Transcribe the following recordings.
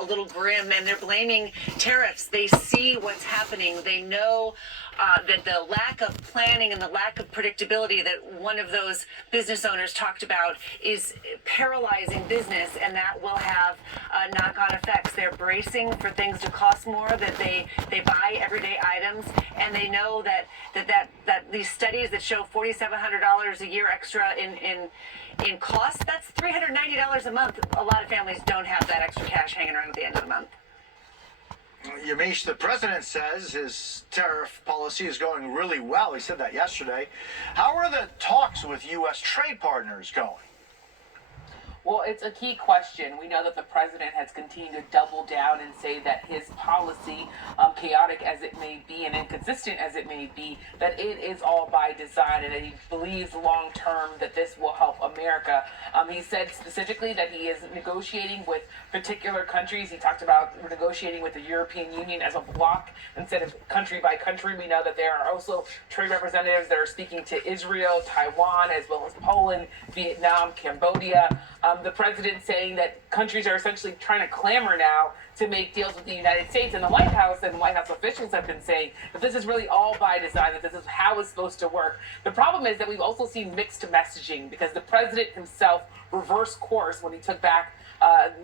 a little grim, and they're blaming tariffs. They see what's happening. They know that the lack of planning and the lack of predictability that one of those business owners talked about is paralyzing business, and that will have knock-on effects. They're bracing for things to cost more, that they buy everyday items, and they know that these studies that show $4,700 a year extra in cost, that's $390 a month. A lot of families don't have that extra cash hanging around at the end of the month. Yamiche, the president says his tariff policy is going really well. He said that yesterday. How are the talks with U.S. trade partners going? Well, it's a key question. We know that the president has continued to double down and say that his policy, chaotic as it may be and inconsistent as it may be, that it is all by design, and that he believes long term that this will help America. He said specifically that he is negotiating with particular countries. He talked about negotiating with the European Union as a bloc instead of country by country. We know that there are also trade representatives that are speaking to Israel, Taiwan, as well as Poland, Vietnam, Cambodia. The president saying that countries are essentially trying to clamor now to make deals with the United States, and the White House and White House officials have been saying that this is really all by design, that this is how it's supposed to work. The problem is that we've also seen mixed messaging, because the president himself reversed course when he took back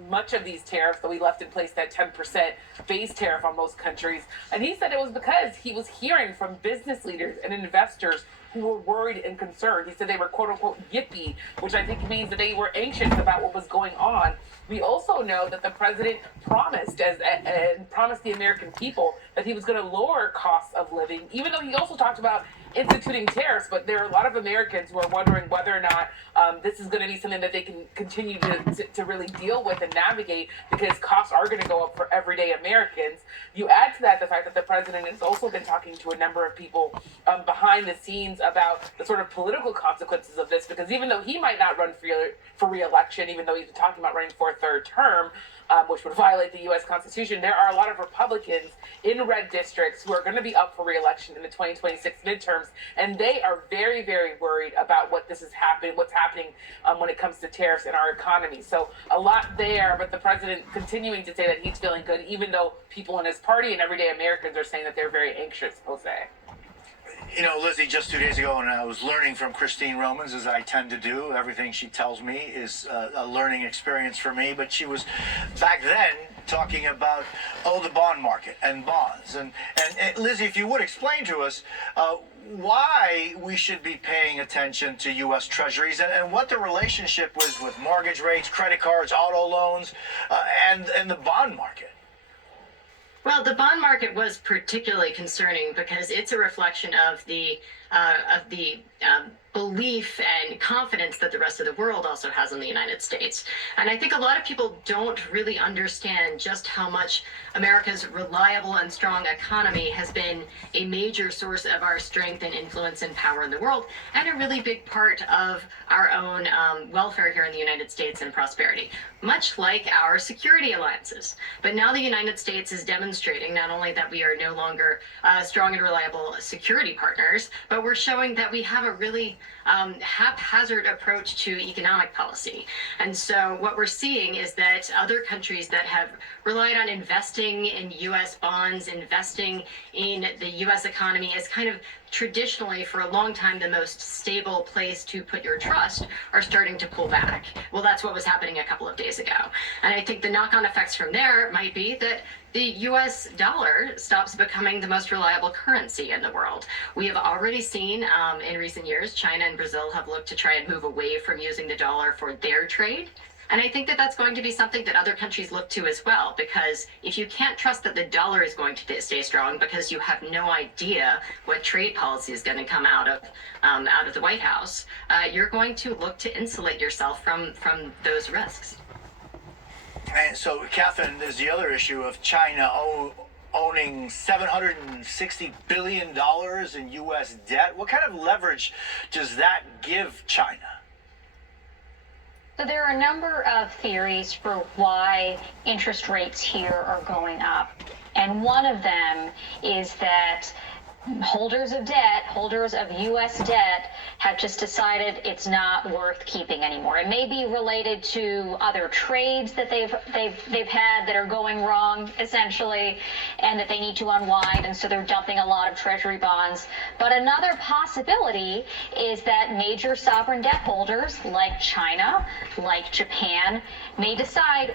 much of these tariffs that we left in place, that 10% base tariff on most countries. And he said it was because he was hearing from business leaders and investors who were worried and concerned. He said they were quote unquote yippy, which I think means that they were anxious about what was going on. We also know that the president promised promised the American people that he was going to lower costs of living, even though he also talked about instituting tariffs. But there are a lot of Americans who are wondering whether or not this is going to be something that they can continue to really deal with and navigate, because costs are going to go up for everyday Americans. You add to that the fact that the president has also been talking to a number of people behind the scenes about the sort of political consequences of this, because even though he might not run for re-election, even though he's been talking about running for a third term, which would violate the U.S. Constitution, there are a lot of Republicans in red districts who are going to be up for re-election in the 2026 midterms, and they are very, very worried about what's happening when it comes to tariffs in our economy. So a lot there, but the president continuing to say that he's feeling good, even though people in his party and everyday Americans are saying that they're very anxious, Jose. You know, Lizzie, just 2 days ago, when I was learning from Christine Romans, as I tend to do, everything she tells me is a learning experience for me. But she was back then talking about, the bond market and bonds. And Lizzie, if you would explain to us why we should be paying attention to U.S. Treasuries and what the relationship was with mortgage rates, credit cards, auto loans, and the bond market. Well, the bond market was particularly concerning because it's a reflection of the belief and confidence that the rest of the world also has in the United States. And I think a lot of people don't really understand just how much America's reliable and strong economy has been a major source of our strength and influence and power in the world, and a really big part of our own welfare here in the United States and prosperity, much like our security alliances. But now the United States is demonstrating not only that we are no longer strong and reliable security partners, but we're showing that we have a really haphazard approach to economic policy. And so what we're seeing is that other countries that have relied on investing in U.S. bonds, investing in the U.S. economy as kind of traditionally for a long time the most stable place to put your trust, are starting to pull back. Well, that's what was happening a couple of days ago. And I think the knock-on effects from there might be that the U.S. dollar stops becoming the most reliable currency in the world. We have already seen in recent years, China and Brazil have looked to try and move away from using the dollar for their trade. And I think that that's going to be something that other countries look to as well, because if you can't trust that the dollar is going to stay strong because you have no idea what trade policy is going to come out of the White House, you're going to look to insulate yourself from those risks. And so, Catherine, there's the other issue of China owning $760 billion in U.S. debt. What kind of leverage does that give China? So there are a number of theories for why interest rates here are going up. And one of them is that holders of debt, holders of U.S. debt, have just decided it's not worth keeping anymore. It may be related to other trades that they've had that are going wrong, essentially, and that they need to unwind, and so they're dumping a lot of Treasury bonds. But another possibility is that major sovereign debt holders like China, like Japan, may decide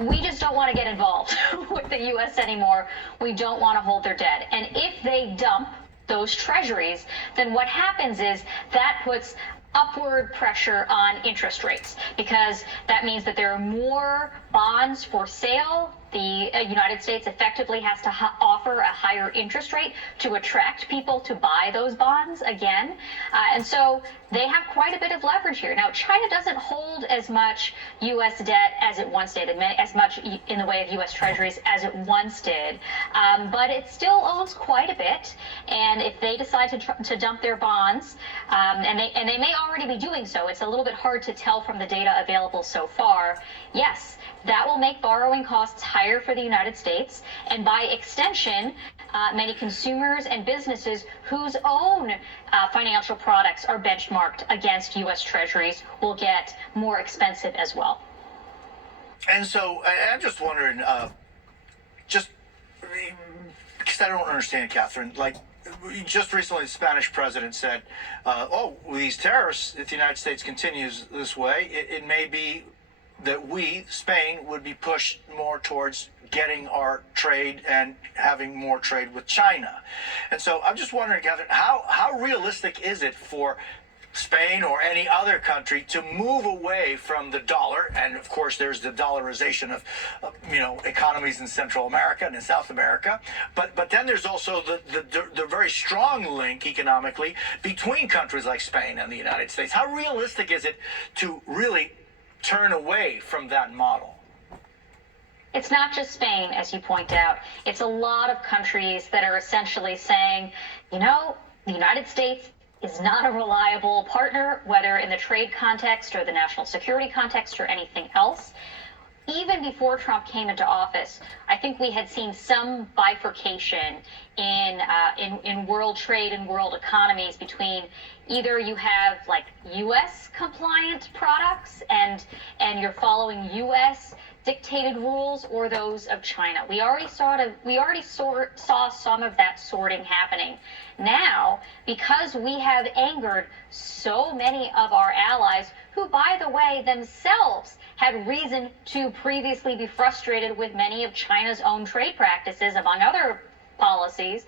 we just don't want to get involved with the U.S. anymore. We don't want to hold their debt. And if they dump those treasuries, then what happens is that puts upward pressure on interest rates, because that means that there are more bonds for sale. The United States effectively has to offer a higher interest rate to attract people to buy those bonds again. And so they have quite a bit of leverage here. Now, China doesn't hold as much U.S. debt as it once did, as much in the way of U.S. treasuries as it once did, but it still owns quite a bit. And if they decide to dump their bonds, and they may already be doing so, it's a little bit hard to tell from the data available so far. Yes, that will make borrowing costs higher for the United States, and by extension, many consumers and businesses whose own financial products are benchmarked against U.S. treasuries will get more expensive as well. And so I'm just wondering, just because I don't understand, Catherine, like, just recently the Spanish president said, these tariffs, if the United States continues this way, it may be that we, Spain, would be pushed more towards getting our trade and having more trade with China. And so I'm just wondering, Catherine, how realistic is it for Spain or any other country to move away from the dollar? And of course, there's the dollarization of economies in Central America and in South America. But then there's also the very strong link economically between countries like Spain and the United States. How realistic is it to really turn away from that model? It's not just Spain, as you point out. It's a lot of countries that are essentially saying, the United States is not a reliable partner, whether in the trade context or the national security context or anything else. Even before Trump came into office, I think we had seen some bifurcation in world trade and world economies between either you have like U.S. compliant products and you're following U.S. dictated rules, or those of China. We already saw some of that sorting happening. Now, because we have angered so many of our allies, who, by the way, themselves had reason to previously be frustrated with many of China's own trade practices, among other policies,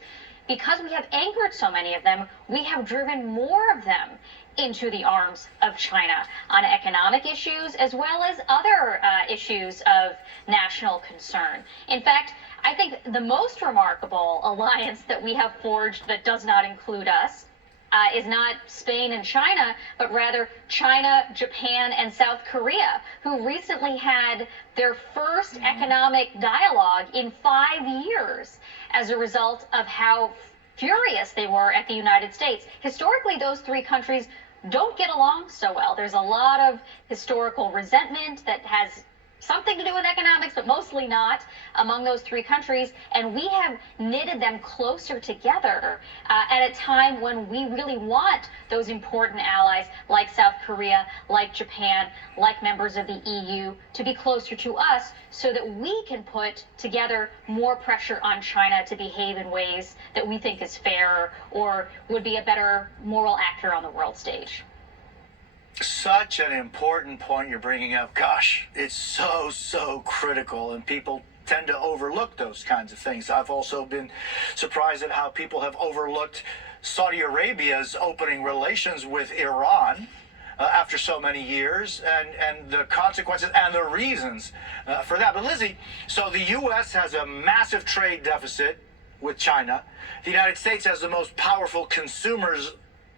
because we have angered so many of them, we have driven more of them into the arms of China on economic issues as well as other issues of national concern. In fact, I think the most remarkable alliance that we have forged that does not include us is not Spain and China, but rather China, Japan, and South Korea, who recently had their first economic dialogue in 5 years as a result of how furious they were at the United States. Historically, those three countries don't get along so well. There's a lot of historical resentment that has something to do with economics, but mostly not, among those three countries. And we have knitted them closer together at a time when we really want those important allies like South Korea, like Japan, like members of the EU to be closer to us so that we can put together more pressure on China to behave in ways that we think is fair or would be a better moral actor on the world stage. Such an important point you're bringing up. Gosh, it's so critical, and people tend to overlook those kinds of things. I've also been surprised at how people have overlooked Saudi Arabia's opening relations with Iran after so many years, and the consequences and the reasons for that. But Lizzie, so the U.S. has a massive trade deficit with China. The United States has the most powerful consumers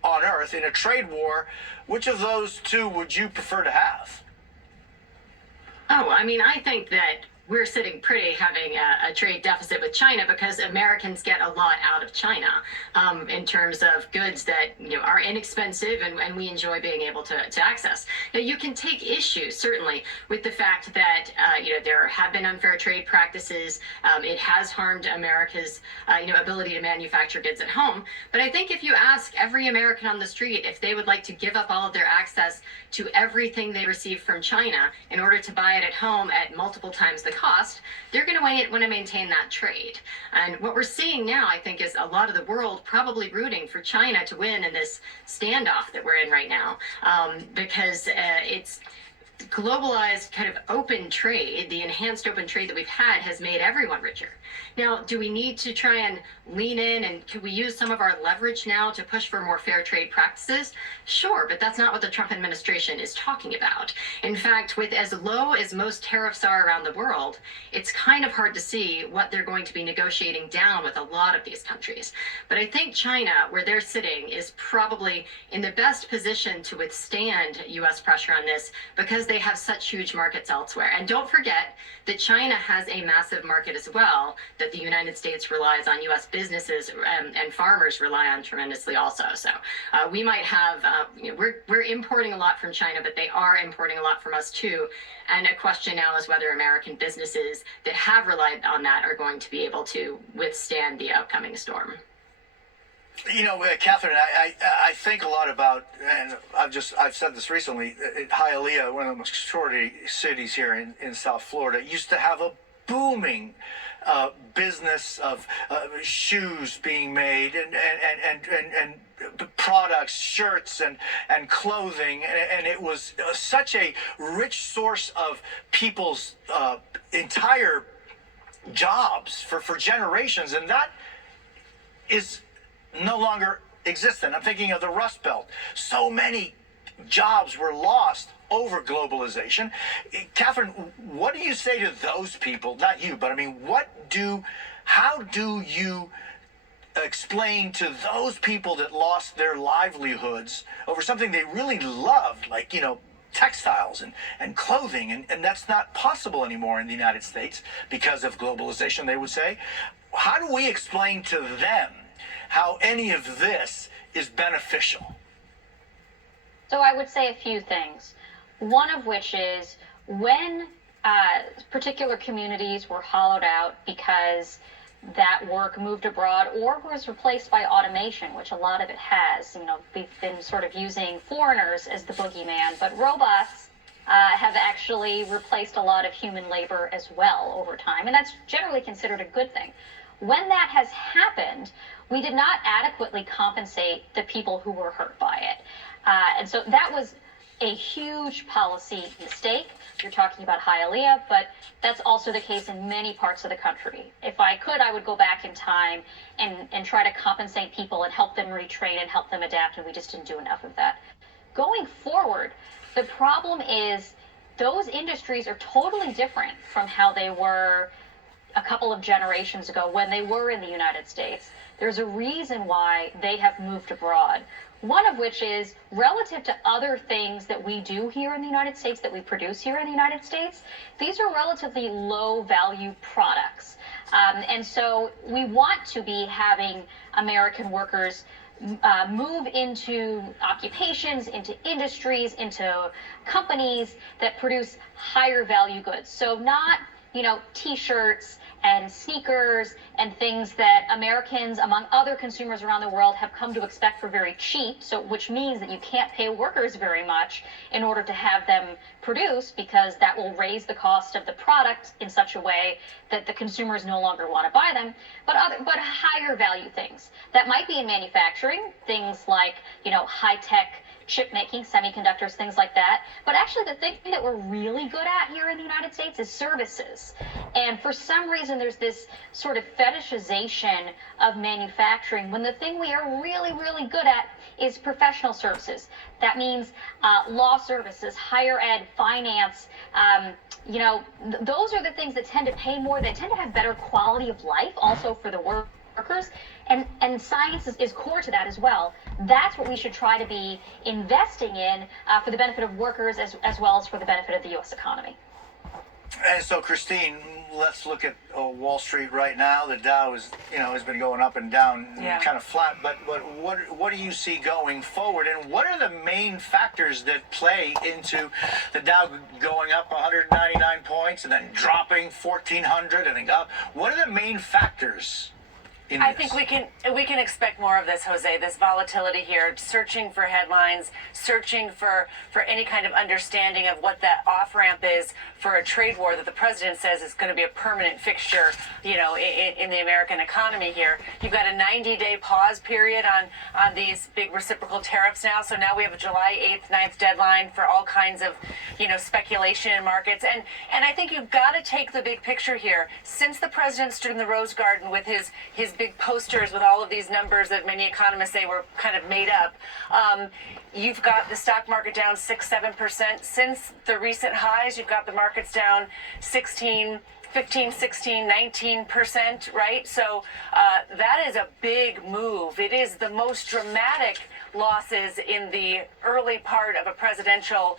on earth in a trade war. Which of those two would you prefer to have? Oh, I mean, I think that we're sitting pretty having a trade deficit with China because Americans get a lot out of China in terms of goods that are inexpensive and we enjoy being able to access. Now, you can take issue certainly with the fact that there have been unfair trade practices. It has harmed America's ability to manufacture goods at home. But I think if you ask every American on the street if they would like to give up all of their access to everything they receive from China in order to buy it at home at multiple times the cost, they're going to want to maintain that trade. And what we're seeing now, I think, is a lot of the world probably rooting for China to win in this standoff that we're in right now, because it's globalized kind of open trade, the enhanced open trade that we've had has made everyone richer. Now, do we need to try and lean in and could we use some of our leverage now to push for more fair trade practices? Sure, but that's not what the Trump administration is talking about. In fact, with as low as most tariffs are around the world, it's kind of hard to see what they're going to be negotiating down with a lot of these countries. But I think China, where they're sitting, is probably in the best position to withstand U.S. pressure on this because they have such huge markets elsewhere. And don't forget that China has a massive market as well that the United States relies on, U.S. businesses and farmers rely on tremendously also. So we might have, we're importing a lot from China, but they are importing a lot from us too. And a question now is whether American businesses that have relied on that are going to be able to withstand the upcoming storm. Catherine, I think a lot about, and I've said this recently, Hialeah, one of the most extraordinary cities here in South Florida, used to have a booming business of shoes being made and products, shirts and clothing, and it was such a rich source of people's entire jobs for generations, and that is no longer existent. I'm thinking of the Rust Belt. So many jobs were lost over globalization. Catherine, what do you say to those people? Not you, but I mean, how do you explain to those people that lost their livelihoods over something they really loved, like, textiles and clothing, and that's not possible anymore in the United States because of globalization, they would say. How do we explain to them how any of this is beneficial? So I would say a few things. One of which is when particular communities were hollowed out because that work moved abroad or was replaced by automation, which a lot of it has. We've been sort of using foreigners as the boogeyman, but robots have actually replaced a lot of human labor as well over time, and that's generally considered a good thing. When that has happened, we did not adequately compensate the people who were hurt by it. And so that was a huge policy mistake. You're talking about Hialeah, but that's also the case in many parts of the country. If I could, I would go back in time and try to compensate people and help them retrain and help them adapt, and we just didn't do enough of that. Going forward, the problem is those industries are totally different from how they were a couple of generations ago when they were in the United States. There's a reason why they have moved abroad. One of which is relative to other things that we do here in the United States, that we produce here in the United States, these are relatively low value products. And so we want to be having American workers move into occupations, into industries, into companies that produce higher value goods. So not, T-shirts and sneakers and things that Americans, among other consumers around the world, have come to expect for very cheap, so which means that you can't pay workers very much in order to have them produce, because that will raise the cost of the product in such a way that the consumers no longer want to buy them, but higher value things. That might be in manufacturing, things like, high-tech chip making, semiconductors, things like that. But actually the thing that we're really good at here in the United States is services. And for some reason, there's this sort of fetishization of manufacturing when the thing we are really, really good at is professional services. That means law services, higher ed, finance. Those are the things that tend to pay more. They tend to have better quality of life also for the workers. And science is core to that as well. That's what we should try to be investing in for the benefit of workers as well as for the benefit of the U.S. economy. And so, Christine, let's look at Wall Street right now. The Dow is, has been going up and down, kind of flat. But what do you see going forward? And what are the main factors that play into the Dow going up 199 points and then dropping 1,400 and then up? What are the main factors? I think we can expect more of this, Jose. This volatility here, searching for headlines, searching for any kind of understanding of what that off ramp is for a trade war that the president says is going to be a permanent fixture, in the American economy here. You've got a 90-day pause period on these big reciprocal tariffs now. So now we have a July 8th, 9th deadline for all kinds of, speculation in markets. And I think you've got to take the big picture here. Since the president stood in the Rose Garden with his big posters with all of these numbers that many economists say were kind of made up, you've got the stock market down 6-7% since the recent highs. You've got the markets down 15, 16, 19%, right? So that is a big move. It is the most dramatic losses in the early part of a presidential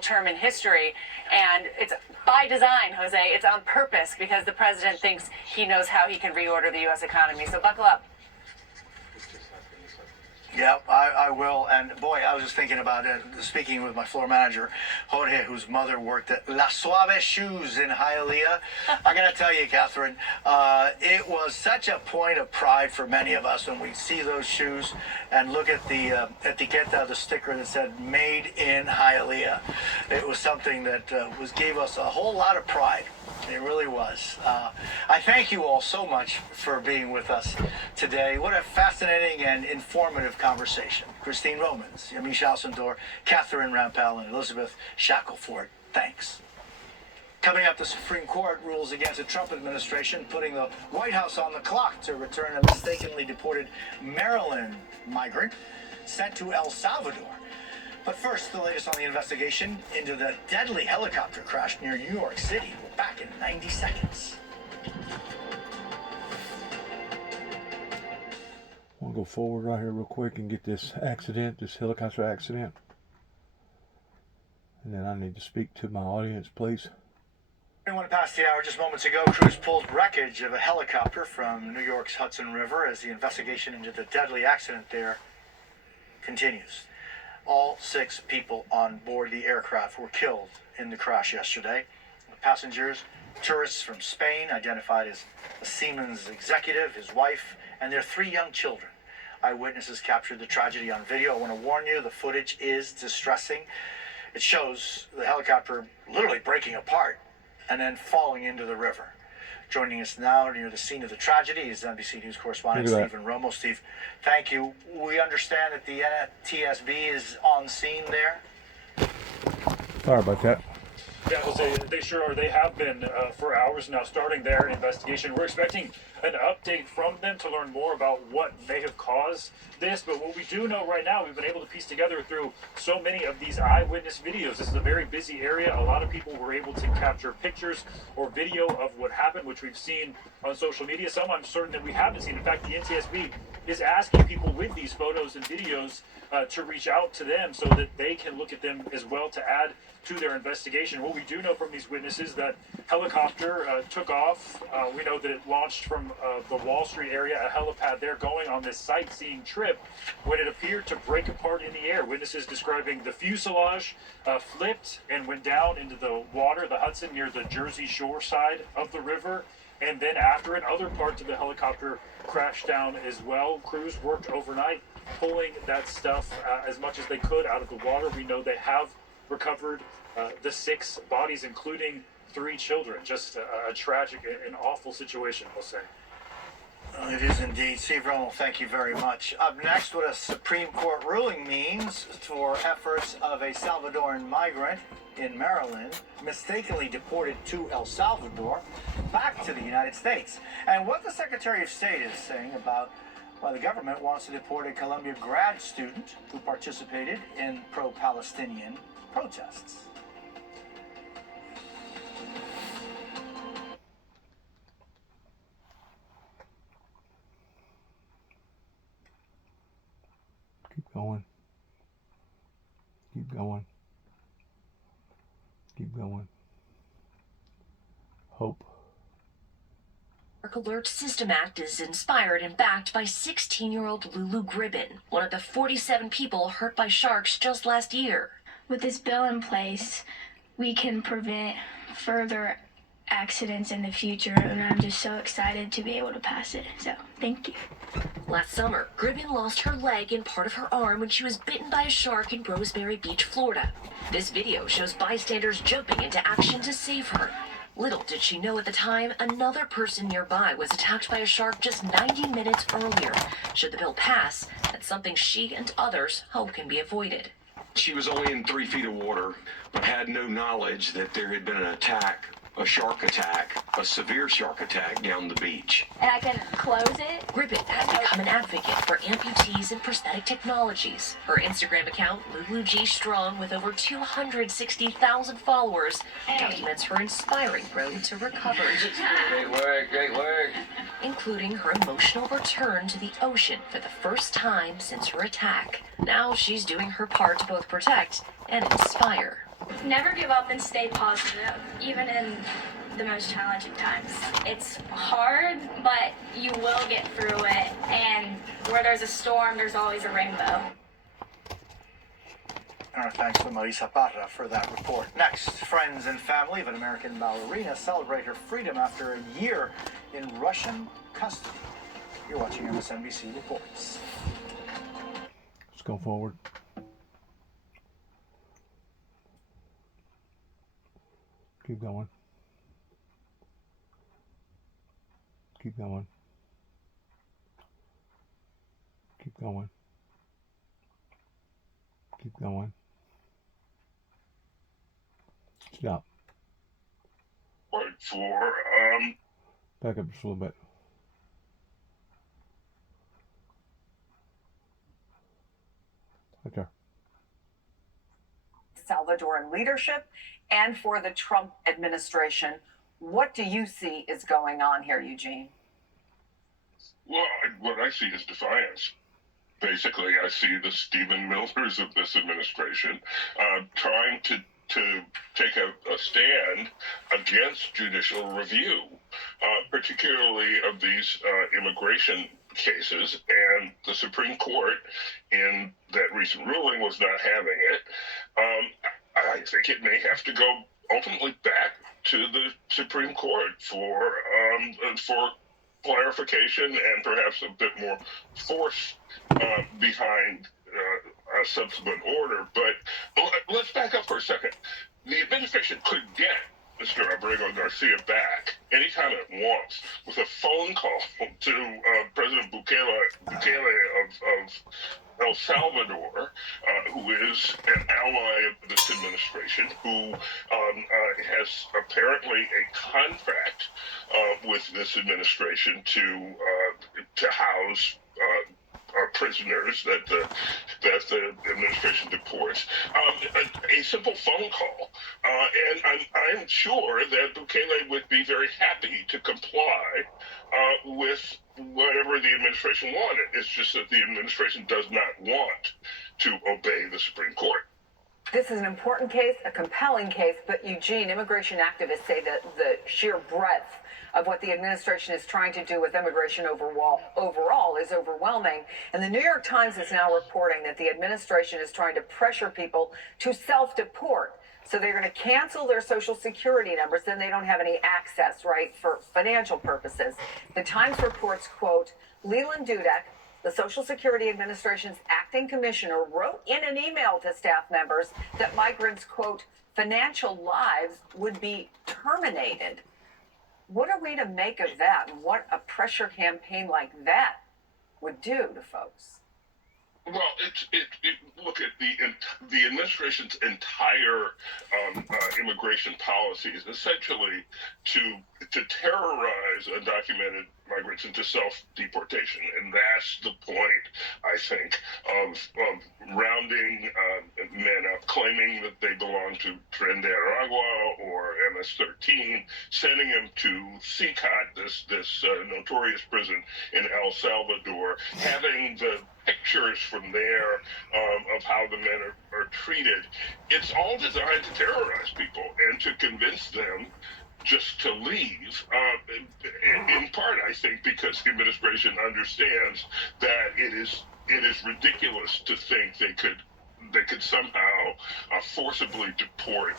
term in history, and it's by design, Jose. It's on purpose because the president thinks he knows how he can reorder the U.S. economy. So buckle up. Yeah, I will. And boy, I was just thinking about it, speaking with my floor manager, Jorge, whose mother worked at La Suave Shoes in Hialeah. I got to tell you, Catherine, it was such a point of pride for many of us when we see those shoes and look at the etiqueta, the sticker that said "Made in Hialeah." It was something that gave us a whole lot of pride. It really was. I thank you all so much for being with us today. What a fascinating and informative conversation. Christine Romans, Yamiche Alcindor, Catherine Rampell, and Elizabeth Shackelford. Thanks. Coming up, the Supreme Court rules against the Trump administration, putting the White House on the clock to return a mistakenly deported Maryland migrant sent to El Salvador. But first, the latest on the investigation into the deadly helicopter crash near New York City. We're back in 90 seconds. I want to go forward right here real quick and get this helicopter accident. And then I need to speak to my audience, please. 21 past the hour, just moments ago, crews pulled wreckage of a helicopter from New York's Hudson River as the investigation into the deadly accident there continues. All 6 people on board the aircraft were killed in the crash yesterday. The passengers, tourists from Spain, identified as a Siemens executive, his wife, and their 3 young children. Eyewitnesses captured the tragedy on video. I want to warn you, the footage is distressing. It shows the helicopter literally breaking apart and then falling into the river. Joining us now near the scene of the tragedy is NBC News correspondent Stephen Romo. Steve, thank you. We understand that the TSB is on scene there. Sorry about that. Yeah, Jose, they sure are. They have been for hours now starting their investigation. We're expecting an update from them to learn more about what may have caused this. But what we do know right now, we've been able to piece together through so many of these eyewitness videos. This is a very busy area. A lot of people were able to capture pictures or video of what happened, which we've seen on social media. Some I'm certain that we haven't seen. In fact, the NTSB is asking people with these photos and videos to reach out to them so that they can look at them as well to add to their investigation. What we do know from these witnesses, that helicopter took off. We know that it launched from the Wall Street area, a helipad there, going on this sightseeing trip when it appeared to break apart in the air. Witnesses describing the fuselage flipped and went down into the water, the Hudson, near the Jersey Shore side of the river. And then after it, other parts of the helicopter crashed down as well. Crews worked overnight pulling that stuff as much as they could out of the water. We know they have recovered the 6 bodies, including 3 children. Just a tragic and awful situation, we'll say. It is indeed. Steve Romo, thank you very much. Up next, what a Supreme Court ruling means for efforts of a Salvadoran migrant in Maryland mistakenly deported to El Salvador back to the United States. And what the Secretary of State is saying about why the government wants to deport a Columbia grad student who participated in pro-Palestinian protests. Keep going. Keep going. Keep going. hope. Alert System Act is inspired and backed by 16-year-old Lulu Gribben, one of the 47 people hurt by sharks just last year. With this bill in place, we can prevent further accidents in the future, and I'm just so excited to be able to pass it. So, thank you. Last summer, Gribben lost her leg and part of her arm when she was bitten by a shark in Rosemary Beach, Florida. This video shows bystanders jumping into action to save her. Little did she know at the time, another person nearby was attacked by a shark just 90 minutes earlier. Should the bill pass, that's something she and others hope can be avoided. She was only in 3 feet of water, but had no knowledge that there had been an attack, a shark attack, a severe shark attack down the beach. And I can close it. Gribben has become an advocate for amputees and prosthetic technologies. Her Instagram account, Lulu G Strong, with over 260,000 followers, documents her inspiring road to recovery. Great work, great work. Including her emotional return to the ocean for the first time since her attack. Now she's doing her part to both protect and inspire. Never give up and stay positive, even in the most challenging times. It's hard, but you will get through it, and where there's a storm, there's always a rainbow. And our thanks to Marisa Parra for that report. Next, friends and family of an American ballerina celebrate her freedom after a year in Russian custody. You're watching MSNBC Reports. Let's go forward. Keep going. Keep going. Keep going. Keep going. Stop. Right for Back up just a little bit. Okay. Salvadoran leadership and for the Trump administration. What do you see is going on here, Eugene? well, what I see is defiance. Basically, I see the Stephen Millers of this administration trying to take a stand against judicial review, particularly of these immigration cases. And the Supreme Court, in that recent ruling, was not having it. I think it may have to go ultimately back to the Supreme Court for clarification and perhaps a bit more force behind a subsequent order. But let's back up for a second. The administration could get Mr. Abrego Garcia back anytime it wants with a phone call to President Bukele of El Salvador, who is an ally of this administration, who has apparently a contract with this administration to house prisoners that the administration deports. A simple phone call, and I'm sure that Bukele would be very happy to comply with whatever the administration wanted. It's just that the administration does not want to obey the Supreme Court. This is an important case, a compelling case, but Eugene, immigration activists say that the sheer breadth of what the administration is trying to do with immigration overall is overwhelming. And the New York Times is now reporting that the administration is trying to pressure people to self-deport. So they're going to cancel their Social Security numbers, then they don't have any access, right, for financial purposes. The Times reports, quote, Leland Dudek, the Social Security Administration's acting commissioner, wrote in an email to staff members that migrants' quote, financial lives would be terminated. What are we to make of that, and what a pressure campaign like that would do to folks? Well, look at the administration's entire immigration policy is essentially to terrorize undocumented migrants into self-deportation, and that's the point, I think, of rounding men up, claiming that they belong to Tren de Aragua or MS-13, sending them to CCOT, this notorious prison in El Salvador, having the pictures from there of how the men are treated. It's all designed to terrorize people and to convince them just to leave. In part, I think, because the administration understands that it is ridiculous to think they could somehow forcibly deport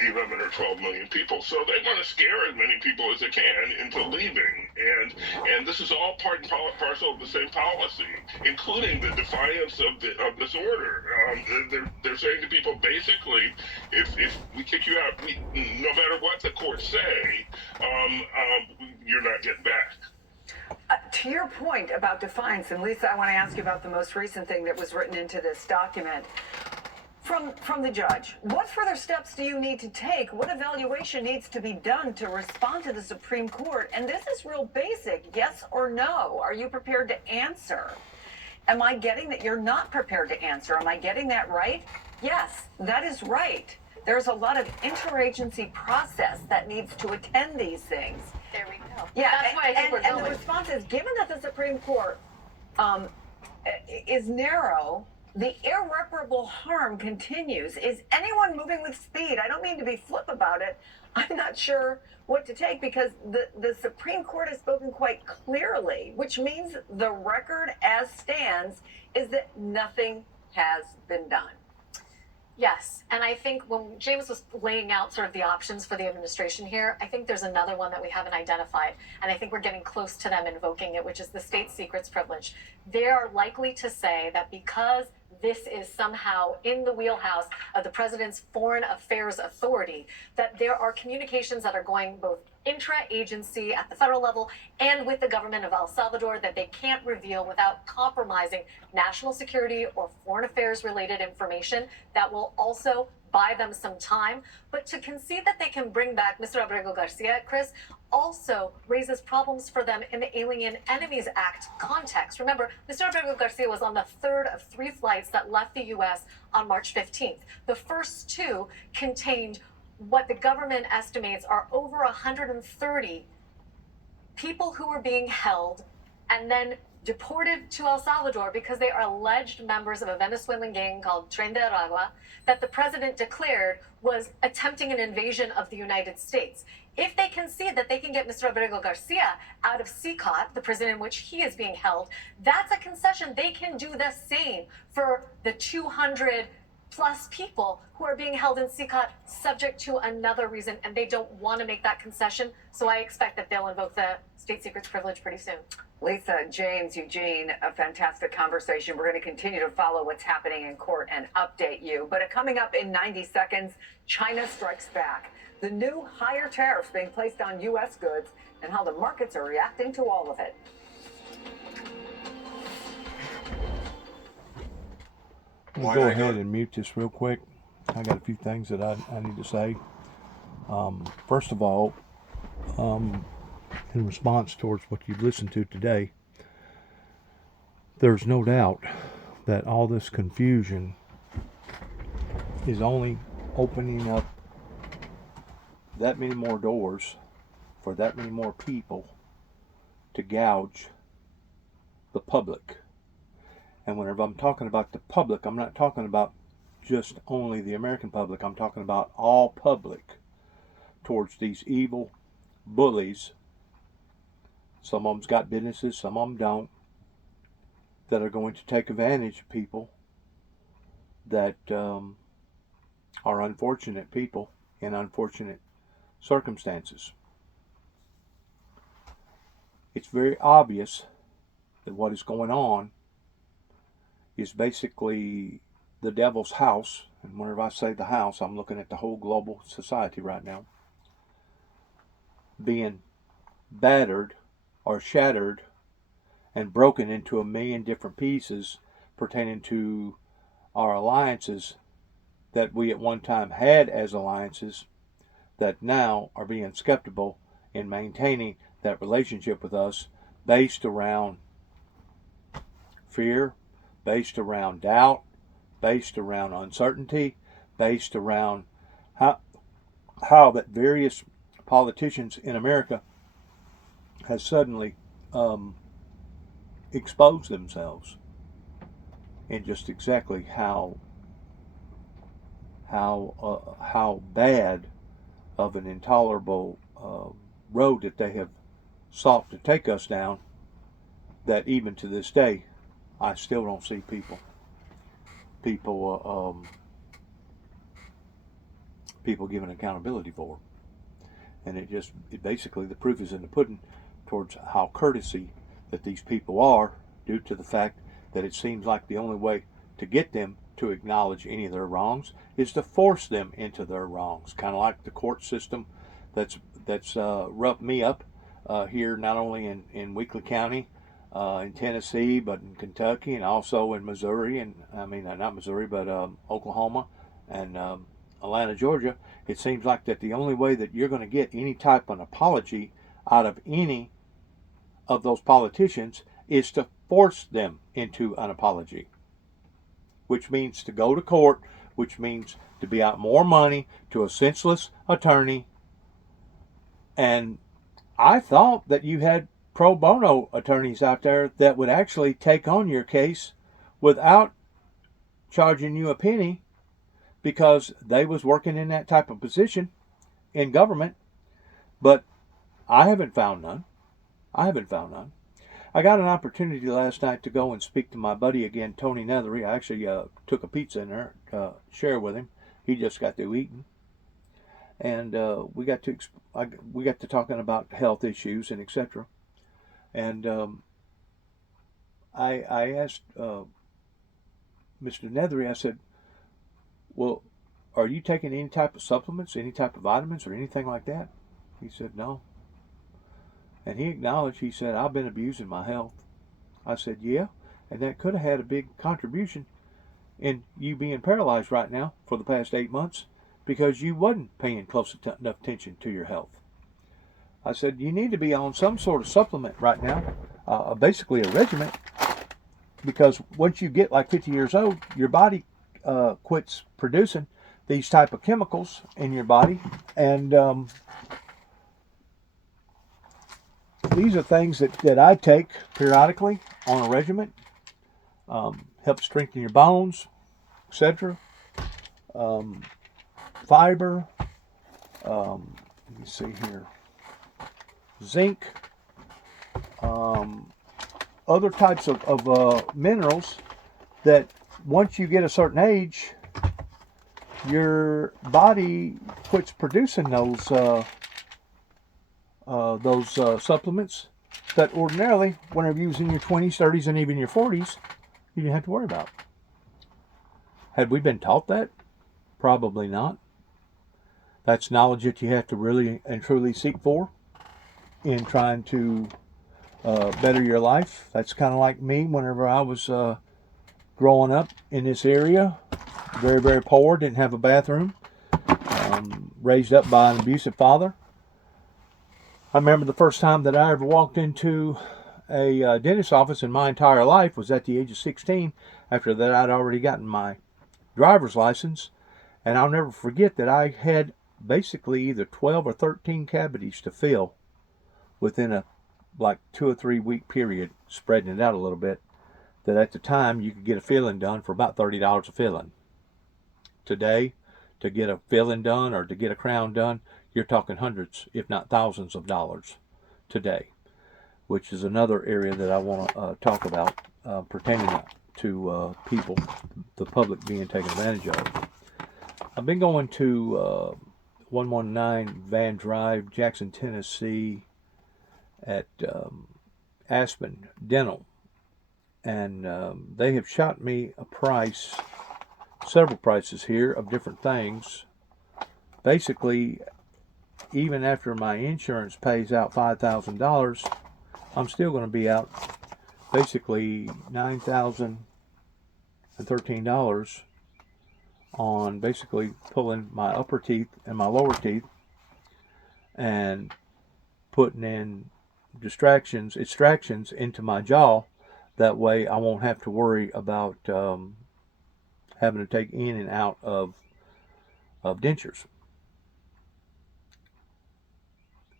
11 or 12 million people. So they want to scare as many people as they can into leaving. And this is all part and parcel of the same policy, including the defiance of this order. They're saying to people, basically, if we kick you out, no matter what the courts say, you're not getting back. To your point about defiance, and Lisa, I want to ask you about the most recent thing that was written into this document from the judge. What further steps do you need to take? What evaluation needs to be done to respond to the Supreme Court? And this is real basic, yes or no. Are you prepared to answer? Am I getting that you're not prepared to answer? Am I getting that right? Yes, that is right. There's a lot of interagency process that needs to attend these things. There we go. Yeah, That's why I think we're going. And the response is, given that the Supreme Court is narrow, the irreparable harm continues. Is anyone moving with speed? I don't mean to be flip about it. I'm not sure what to take because the Supreme Court has spoken quite clearly, which means the record as stands is that nothing has been done. Yes, and I think when James was laying out sort of the options for the administration here, I think there's another one that we haven't identified, and I think we're getting close to them invoking it, which is the state secrets privilege. They are likely to say that because this is somehow in the wheelhouse of the president's foreign affairs authority, that there are communications that are going both intra-agency at the federal level and with the government of El Salvador that they can't reveal without compromising national security or foreign affairs related information that will also buy them some time. But to concede that they can bring back Mr. Abrego Garcia, Chris, also raises problems for them in the Alien Enemies Act context. Remember, Mr. Abrego Garcia was on the third of 3 flights that left the U.S. on March 15th. The first 2 contained what the government estimates are over 130 people who were being held and then deported to El Salvador because they are alleged members of a Venezuelan gang called Tren de Aragua that the president declared was attempting an invasion of the United States. If they concede that they can get Mr. Abrego Garcia out of CICOT, the prison in which he is being held, that's a concession. They can do the same for the 200 plus people who are being held in CICOT subject to another reason, and they don't want to make that concession. So I expect that they'll invoke the state secrets privilege pretty soon. Lisa, James, Eugene, a fantastic conversation. We're going to continue to follow what's happening in court and update you. But coming up in 90 seconds, China strikes back. The new higher tariffs being placed on U.S. goods and how the markets are reacting to all of it. We'll go ahead and mute this real quick. I got a few things that I need to say. First of all, in response towards what you've listened to today, there's no doubt that all this confusion is only opening up that many more doors for that many more people to gouge the public. And whenever I'm talking about the public, I'm not talking about just only the American public. I'm talking about all public towards these evil bullies. Some of them's got businesses, some of them don't, that are going to take advantage of people that are unfortunate people in unfortunate circumstances. It's very obvious that what is going on is basically the devil's house. And whenever I say the house, I'm looking at the whole global society right now being battered or shattered and broken into a million different pieces pertaining to our alliances that we at one time had as alliances that now are being skeptical in maintaining that relationship with us, based around fear, based around doubt, based around uncertainty, based around how that various politicians in America has suddenly exposed themselves in just exactly how bad of an intolerable road that they have sought to take us down, that even to this day, I still don't see people giving accountability for. And it basically, the proof is in the pudding towards how courtesy that these people are, due to the fact that it seems like the only way to get them to acknowledge any of their wrongs is to force them into their wrongs. Kind of like the court system that's roughed me up here, not only in Weakley County, in Tennessee, but in Kentucky, and also in Missouri, and not Missouri, but Oklahoma and Atlanta, Georgia. It seems like that the only way that you're going to get any type of an apology out of any of those politicians is to force them into an apology, which means to go to court, which means to be out more money to a senseless attorney. And I thought that you had pro bono attorneys out there that would actually take on your case without charging you a penny, because they was working in that type of position in government. But I haven't found none. I got an opportunity last night to go and speak to my buddy again, Tony Nethery. I actually took a pizza in there to share with him. He just got through eating, and we got to talking about health issues and etc. And I asked Mr. Nethery, I said, well, are you taking any type of supplements, any type of vitamins or anything like that? He said, no. And he acknowledged, he said, I've been abusing my health. I said, yeah, and that could have had a big contribution in you being paralyzed right now for the past 8 months, because you wasn't paying close enough attention to your health. I said, you need to be on some sort of supplement right now, basically a regimen, because once you get like 50 years old, your body quits producing these type of chemicals in your body, and these are things that I take periodically on a regimen. Help strengthen your bones, etc. Fiber. Let me see here. Zinc. Other types of minerals that once you get a certain age, your body quits producing those supplements that ordinarily, whenever you was in your 20s, 30s, and even your 40s, you didn't have to worry about. Had we been taught that? Probably not. That's knowledge that you have to really and truly seek for in trying to better your life. That's kind of like me whenever I was growing up in this area. Very, very poor, didn't have a bathroom. Raised up by an abusive father. I remember the first time that I ever walked into a dentist's office in my entire life was at the age of 16. After that, I'd already gotten my driver's license. And I'll never forget that I had basically either 12 or 13 cavities to fill within a 2 or 3 week period, spreading it out a little bit. That at the time, you could get a filling done for about $30 a filling. Today, to get a filling done or to get a crown done, you're talking hundreds, if not thousands of dollars today, which is another area that I want to talk about pertaining to people, the public being taken advantage of. I've been going to 119 Van Drive, Jackson, Tennessee, at Aspen Dental, and they have shot me a price, several prices here of different things. Basically, even after my insurance pays out $5,000, I'm still going to be out basically $9,013 on basically pulling my upper teeth and my lower teeth and putting in extractions into my jaw. That way I won't have to worry about having to take in and out of dentures.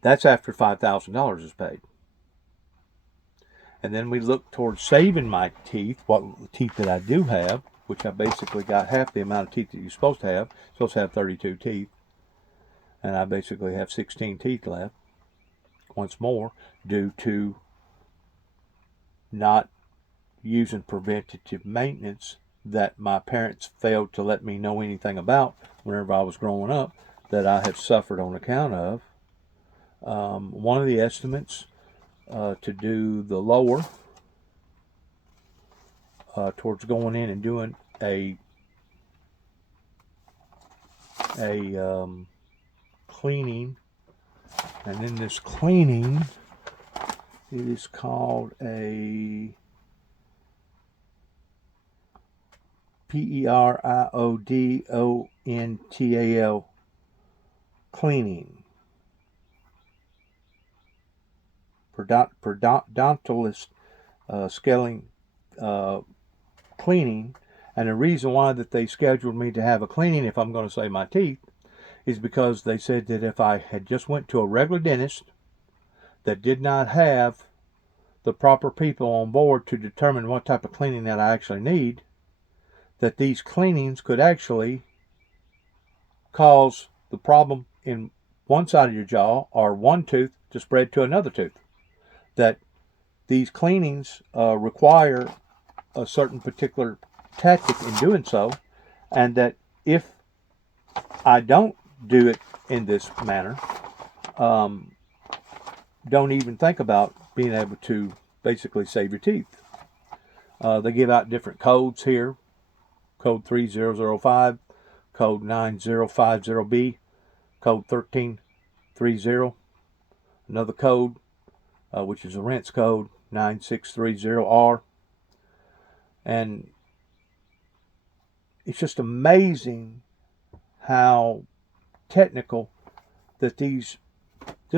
That's after $5,000 is paid. And then we look towards saving my teeth, what teeth that I do have, which I basically got half the amount of teeth that you're supposed to have. Supposed to have 32 teeth. and I basically have 16 teeth left once more due to not using preventative maintenance that my parents failed to let me know anything about whenever I was growing up, that I have suffered on account of. One of the estimates to do the lower towards going in and doing a cleaning, and in this cleaning it is called a periodontal cleaning, periodontalist scaling cleaning. And the reason why that they scheduled me to have a cleaning, if I'm going to save my teeth, is because they said that if I had just went to a regular dentist that did not have the proper people on board to determine what type of cleaning that I actually need, that these cleanings could actually cause the problem in one side of your jaw or one tooth to spread to another tooth. That these cleanings require a certain particular tactic in doing so, and that if I don't do it in this manner, don't even think about being able to basically save your teeth. They give out different codes here. Code 3005, code 9050B, code 1330, another code, which is a rinse code, 9630R. And it's just amazing how technical that this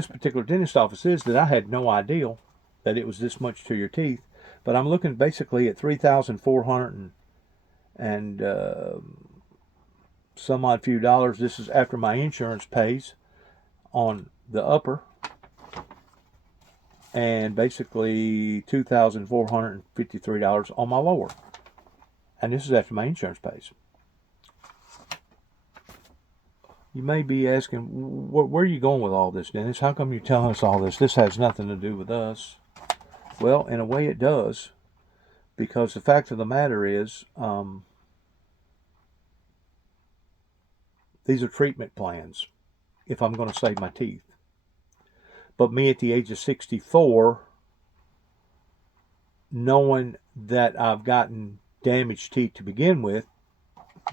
particular dentist office is, that I had no idea that it was this much to your teeth. But I'm looking basically at $3,400 and some odd few dollars. This is after my insurance pays on the upper, and basically $2,453 on my lower. And this is after my insurance pays. You may be asking, where are you going with all this, Dennis? How come you're telling us all this? This has nothing to do with us. Well, in a way it does, because the fact of the matter is, these are treatment plans if I'm going to save my teeth. But me at the age of 64, knowing that I've gotten damaged teeth to begin with,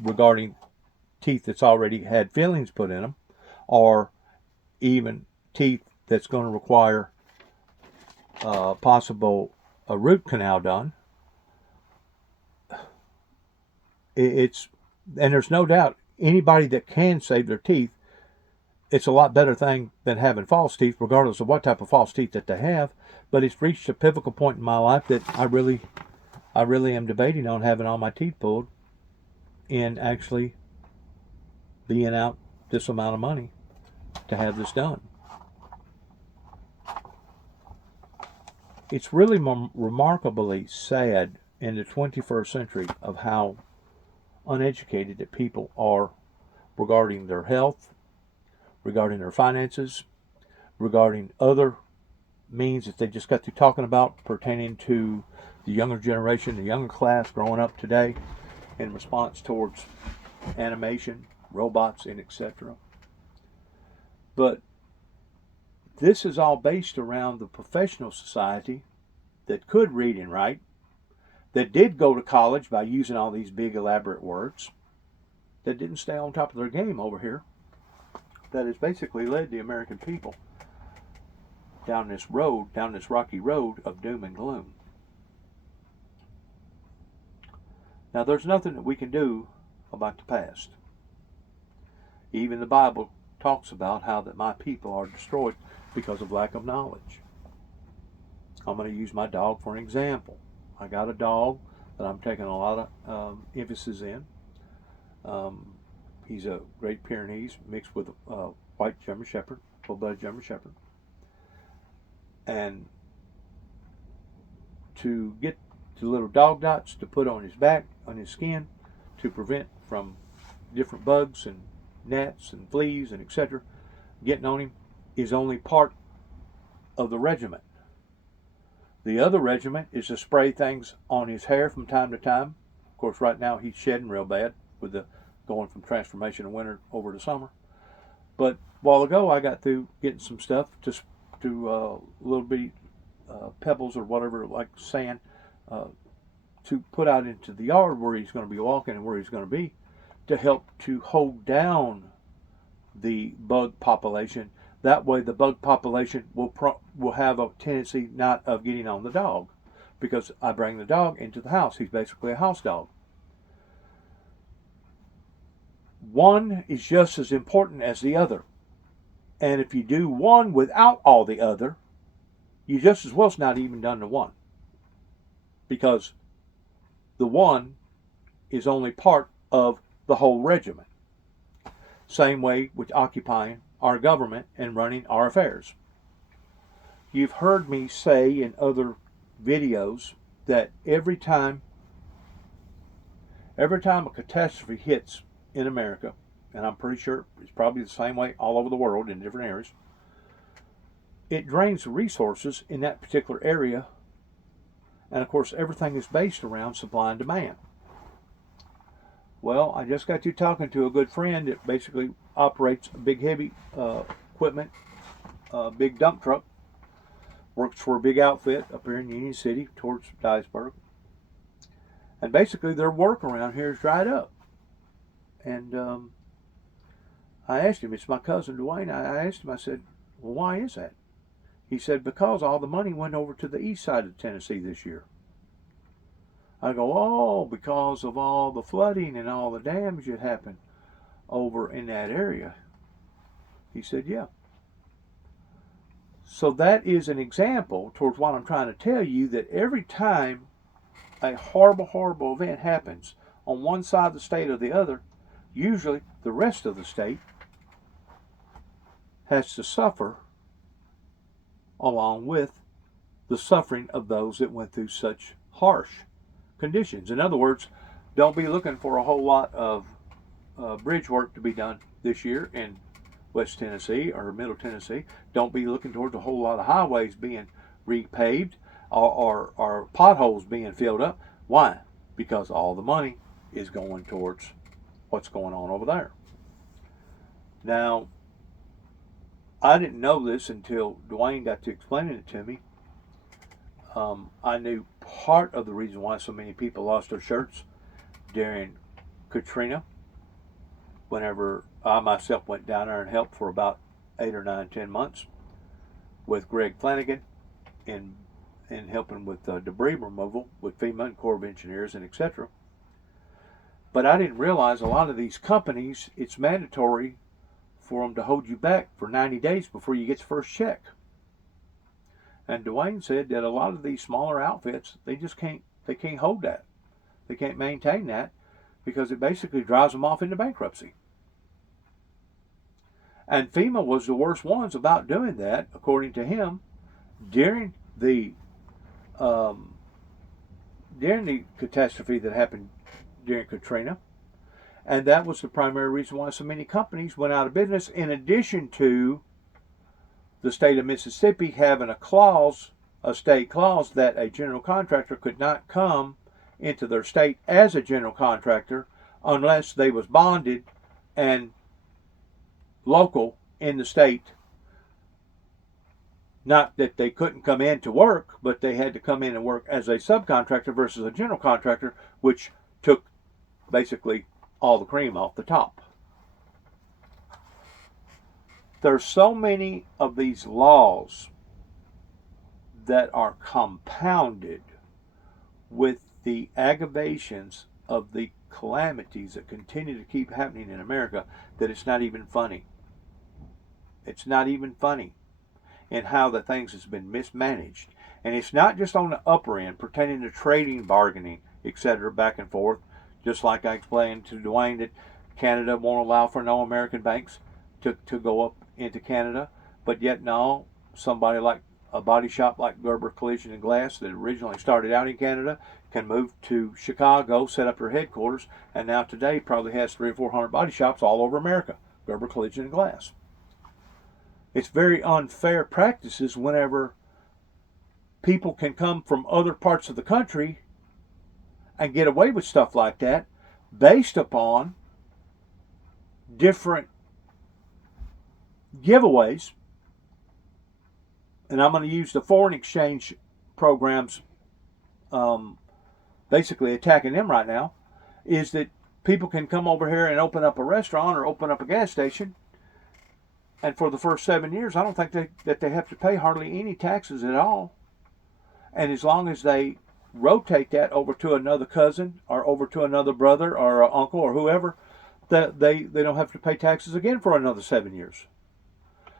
regarding teeth that's already had fillings put in them, or even teeth that's going to require possible a root canal done, and there's no doubt anybody that can save their teeth, it's a lot better thing than having false teeth, regardless of what type of false teeth that they have. But it's reached a pivotal point in my life that I really am debating on having all my teeth pulled and actually being out this amount of money to have this done. It's really remarkably sad in the 21st century of how uneducated that people are regarding their health, regarding their finances, regarding other means that they just got through talking about pertaining to the younger generation, the younger class growing up today in response towards animation, robots, and etc. But this is all based around the professional society that could read and write, that did go to college by using all these big elaborate words, that didn't stay on top of their game over here, that has basically led the American people down this rocky road of doom and gloom. Now, there's nothing that we can do about the past. Even the Bible talks about how that my people are destroyed because of lack of knowledge. I'm going to use my dog for an example. I got a dog that I'm taking a lot of emphasis in. He's a Great Pyrenees mixed with a white German Shepherd, full-blood German Shepherd. And to get the little dog dots to put on his back, on his skin, to prevent from different bugs and gnats and fleas and etc., getting on him is only part of the regiment. The other regiment is to spray things on his hair from time to time. Of course, right now he's shedding real bad with the going from transformation of winter over to summer. But a while ago, I got through getting some stuff to little bitty pebbles or whatever, like sand, to put out into the yard where he's going to be walking and where he's going to be, to help to hold down the bug population. That way the bug population will have a tendency not of getting on the dog, because I bring the dog into the house. He's basically a house dog. One is just as important as the other. And if you do one without all the other, you just as well as not even done the one. Because the one is only part of the whole regiment. Same way with occupying our government and running our affairs. You've heard me say in other videos that every time a catastrophe hits in America, and I'm pretty sure it's probably the same way all over the world in different areas, it drains the resources in that particular area. And of course, everything is based around supply and demand. Well, I just got through talking to a good friend that basically operates a big heavy equipment, big dump truck, works for a big outfit up here in Union City towards Dyersburg. And basically their work around here is dried up. And I asked him, it's my cousin Dwayne, I asked him, I said, well, why is that? He said, because all the money went over to the east side of Tennessee this year. I go, oh, because of all the flooding and all the damage that happened over in that area. He said, yeah. So that is an example towards what I'm trying to tell you, that every time a horrible, horrible event happens on one side of the state or the other, usually the rest of the state has to suffer along with the suffering of those that went through such harsh conditions. In other words, don't be looking for a whole lot of bridge work to be done this year in West Tennessee or Middle Tennessee. Don't be looking towards a whole lot of highways being repaved or potholes being filled up. Why? Because all the money is going towards what's going on over there. Now, I didn't know this until Dwayne got to explaining it to me. I knew part of the reason why so many people lost their shirts during Katrina, whenever I myself went down there and helped for about 8 or 9, 10 months with Greg Flanagan in helping with debris removal with FEMA and Corps of Engineers and etc. But I didn't realize a lot of these companies, it's mandatory for them to hold you back for 90 days before you get your first check. And Dwayne said that a lot of these smaller outfits, they can't hold that. They can't maintain that because it basically drives them off into bankruptcy. And FEMA was the worst ones about doing that, according to him, during the catastrophe that happened during Katrina. And that was the primary reason why so many companies went out of business, in addition to the state of Mississippi having a state clause that a general contractor could not come into their state as a general contractor unless they was bonded and local in the state. Not that they couldn't come in to work, but they had to come in and work as a subcontractor versus a general contractor, which took basically all the cream off the top. There's so many of these laws that are compounded with the aggravations of the calamities that continue to keep happening in America that it's not even funny. It's not even funny in how the things has been mismanaged. And it's not just on the upper end pertaining to trading, bargaining, etc., back and forth. Just like I explained to Dwayne that Canada won't allow for no American banks to go up into Canada. But yet now, somebody like a body shop like Gerber Collision and Glass that originally started out in Canada can move to Chicago, set up their headquarters, and now today probably has 300 or 400 body shops all over America. Gerber Collision and Glass. It's very unfair practices whenever people can come from other parts of the country and get away with stuff like that based upon different giveaways. And I'm going to use the foreign exchange programs, basically attacking them right now, is that people can come over here and open up a restaurant or open up a gas station, and for the first 7 years, I don't think that they have to pay hardly any taxes at all. And as long as they rotate that over to another cousin or over to another brother or uncle or whoever, that they don't have to pay taxes again for another 7 years.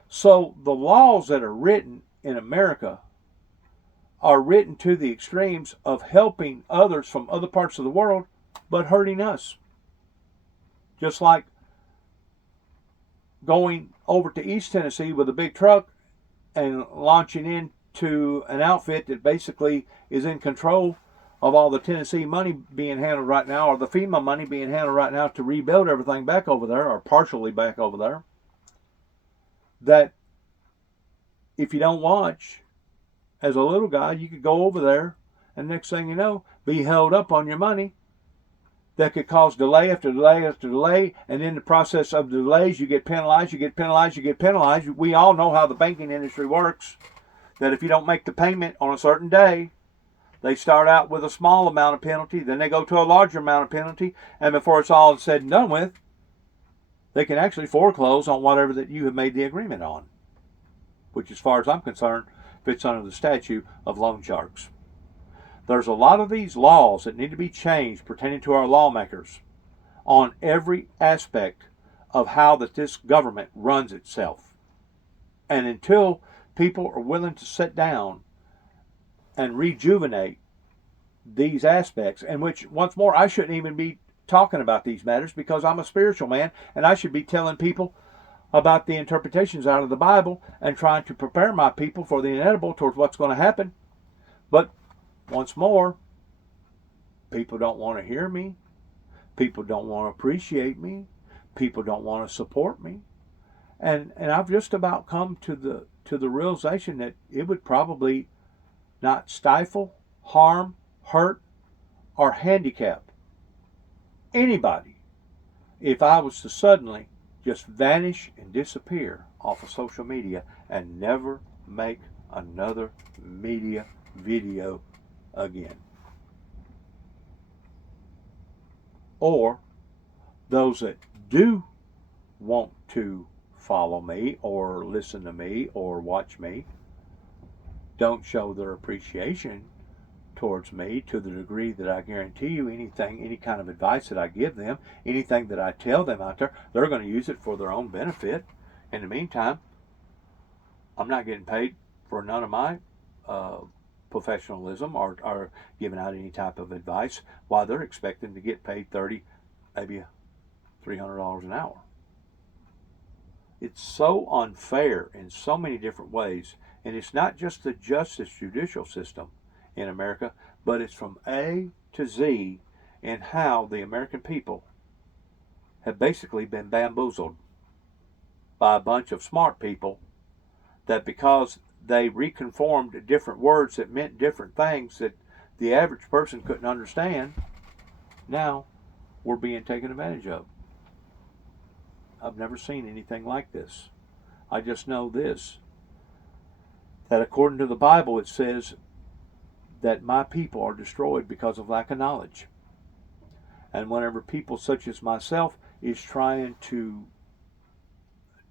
So the laws that are written in America are written to the extremes of helping others from other parts of the world, but hurting us. Just like going over to East Tennessee with a big truck and launching into an outfit that basically is in control of all the Tennessee money being handled right now, or the FEMA money being handled right now to rebuild everything back over there, or partially back over there, that if you don't watch, as a little guy, you could go over there and next thing you know, be held up on your money. That could cause delay after delay after delay, and in the process of delays, you get penalized, you get penalized, you get penalized. We all know how the banking industry works, that if you don't make the payment on a certain day, they start out with a small amount of penalty, then they go to a larger amount of penalty, and before it's all said and done with, they can actually foreclose on whatever that you have made the agreement on, which as far as I'm concerned, fits under the statute of loan sharks. There's a lot of these laws that need to be changed pertaining to our lawmakers on every aspect of how that this government runs itself. And until people are willing to sit down and rejuvenate these aspects, in which, once more, I shouldn't even be talking about these matters because I'm a spiritual man and I should be telling people about the interpretations out of the Bible and trying to prepare my people for the inevitable towards what's going to happen. But once more, people don't want to hear me. People don't want to appreciate me. People don't want to support me. And I've just about come to the realization that it would probably not stifle, harm, hurt, or handicap anybody if I was to suddenly just vanish and disappear off of social media and never make another media video again. Or those that do want to follow me or listen to me or watch me don't show their appreciation towards me to the degree that I guarantee you any kind of advice that I give them, anything that I tell them out there, they're going to use it for their own benefit. In the meantime, I'm not getting paid for none of my professionalism or giving out any type of advice while they're expecting to get paid $30, maybe $300 an hour. It's so unfair in so many different ways, and it's not just the justice judicial system in America, but it's from A to Z in how the American people have basically been bamboozled by a bunch of smart people that because they reconformed different words that meant different things that the average person couldn't understand, now we're being taken advantage of. I've never seen anything like this. I just know this, that according to the Bible it says that my people are destroyed because of lack of knowledge. And whenever people such as myself is trying to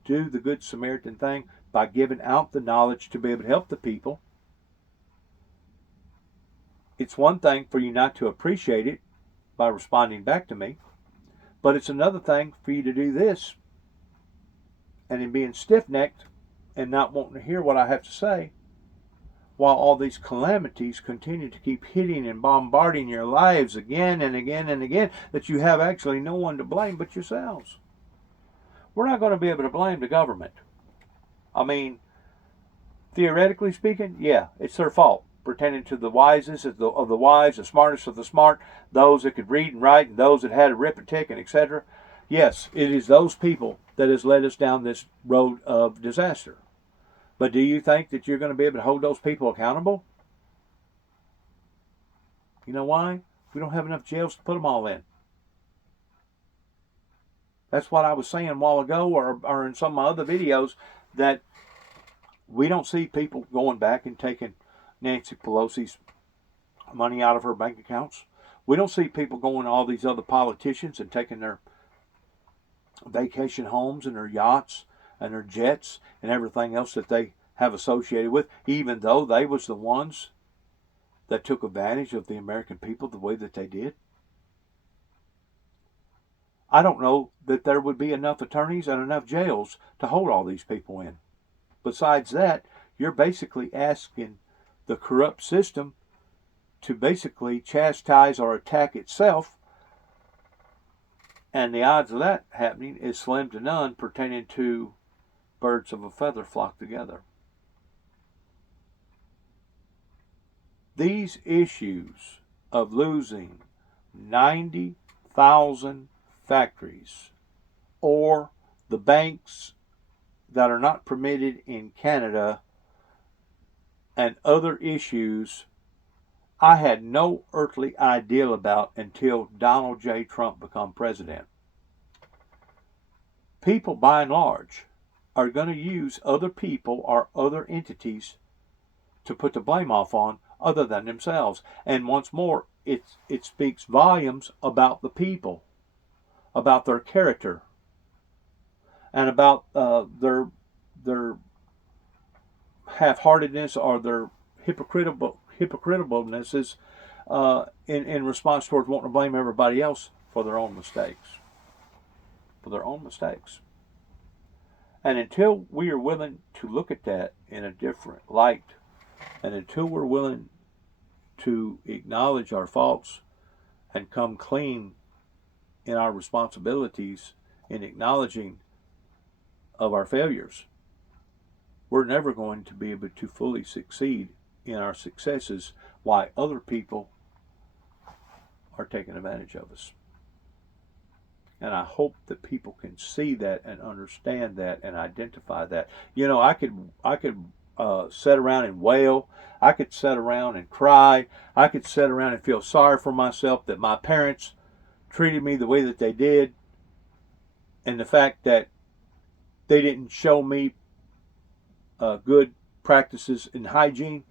do the Good Samaritan thing by giving out the knowledge to be able to help the people, it's one thing for you not to appreciate it by responding back to me, but it's another thing for you to do this and in being stiff-necked and not wanting to hear what I have to say while all these calamities continue to keep hitting and bombarding your lives again and again and again, that you have actually no one to blame but yourselves. We're not going to be able to blame the government. I mean, theoretically speaking, yeah, it's their fault. Pertaining to the wisest of the wise, the smartest of the smart, those that could read and write, and those that had arithmetic, and etc. Yes, it is those people that has led us down this road of disaster. But do you think that you're going to be able to hold those people accountable? You know why? We don't have enough jails to put them all in. That's what I was saying a while ago, or in some of my other videos, that we don't see people going back and taking Nancy Pelosi's money out of her bank accounts. We don't see people going to all these other politicians and taking their vacation homes and their yachts and their jets and everything else that they have associated with, even though they was the ones that took advantage of the American people the way that they did. I don't know that there would be enough attorneys and enough jails to hold all these people in. Besides that, you're basically asking the corrupt system to basically chastise or attack itself, and the odds of that happening is slim to none, pertaining to birds of a feather flock together. These issues of losing 90,000 factories, or the banks that are not permitted in Canada, and other issues I had no earthly idea about until Donald J. Trump became president. People, by and large, are going to use other people or other entities to put the blame off on other than themselves. And once more, it speaks volumes about the people, about their character, and about their half-heartedness or their hypocriticalness in response towards wanting to blame everybody else for their own mistakes. And until we are willing to look at that in a different light, and until we're willing to acknowledge our faults and come clean in our responsibilities in acknowledging of our failures, we're never going to be able to fully succeed in our successes while other people are taking advantage of us. And I hope that people can see that and understand that and identify that. You know, I could sit around and wail. I could sit around and cry. I could sit around and feel sorry for myself that my parents treated me the way that they did, and the fact that they didn't show me good practices in hygiene,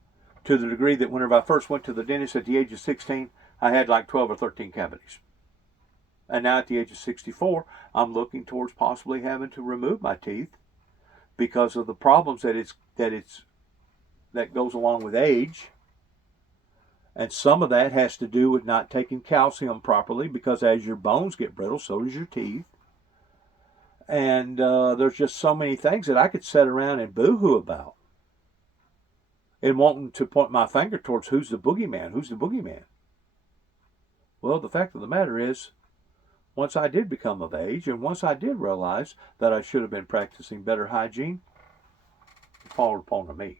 to the degree that whenever I first went to the dentist at the age of 16, I had like 12 or 13 cavities. And now at the age of 64, I'm looking towards possibly having to remove my teeth because of the problems that goes along with age. And some of that has to do with not taking calcium properly, because as your bones get brittle, so does your teeth. And there's just so many things that I could sit around and boo-hoo about, and wanting to point my finger towards who's the boogeyman. Well, the fact of the matter is, once I did become of age, and once I did realize that I should have been practicing better hygiene, it followed upon me.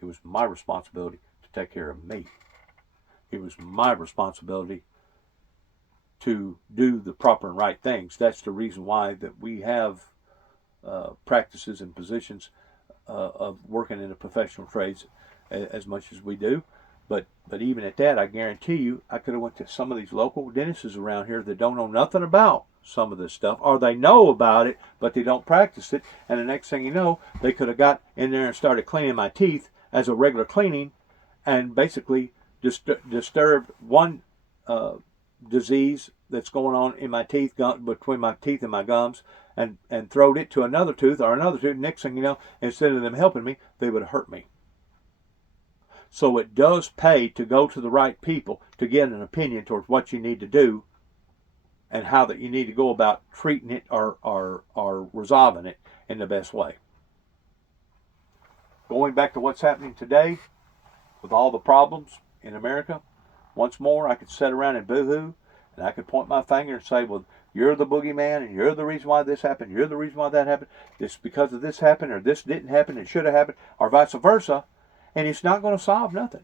It was my responsibility to take care of me. It was my responsibility to do the proper and right things. That's the reason why that we have practices and positions of working in the professional trades as much as we do. But even at that, I guarantee you, I could have went to some of these local dentists around here that don't know nothing about some of this stuff, or they know about it, but they don't practice it. And the next thing you know, they could have got in there and started cleaning my teeth as a regular cleaning, and basically disturbed one disease that's going on in my teeth, between my teeth and my gums, and throwed it to another tooth or another tooth. Next thing you know, instead of them helping me, they would have hurt me. So it does pay to go to the right people to get an opinion towards what you need to do and how that you need to go about treating it or resolving it in the best way. Going back to what's happening today with all the problems in America, once more, I could sit around and boo-hoo, and I could point my finger and say, well, you're the boogeyman, and you're the reason why this happened, you're the reason why that happened, it's because of this happened, or this didn't happen, it should have happened, or vice versa. And it's not going to solve nothing.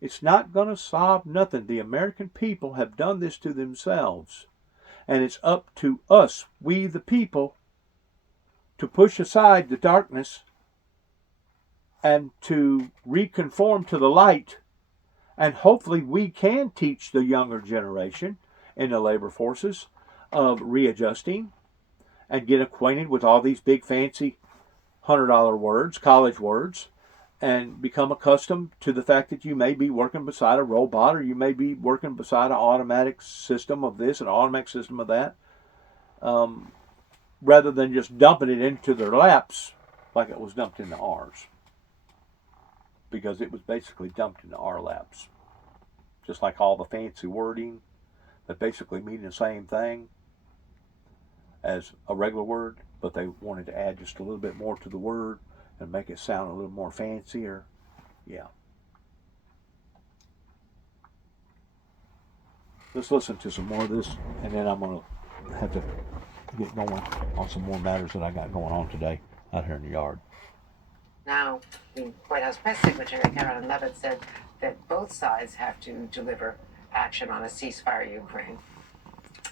It's not going to solve nothing. The American people have done this to themselves. And it's up to us, we the people, to push aside the darkness and to reconform to the light. And hopefully we can teach the younger generation in the labor forces of readjusting and get acquainted with all these big fancy $100 words, college words, and become accustomed to the fact that you may be working beside a robot, or you may be working beside an automatic system of this and an automatic system of that, rather than just dumping it into their laps like it was dumped into ours. Because it was basically dumped into our laps. Just like all the fancy wording that basically mean the same thing as a regular word, but they wanted to add just a little bit more to the word and make it sound a little more fancier. Yeah. Let's listen to some more of this, and then I'm going to have to get going on some more matters that I got going on today out here in the yard. Now, the White House press secretary, Karen Levitt, said that both sides have to deliver action on a ceasefire in Ukraine.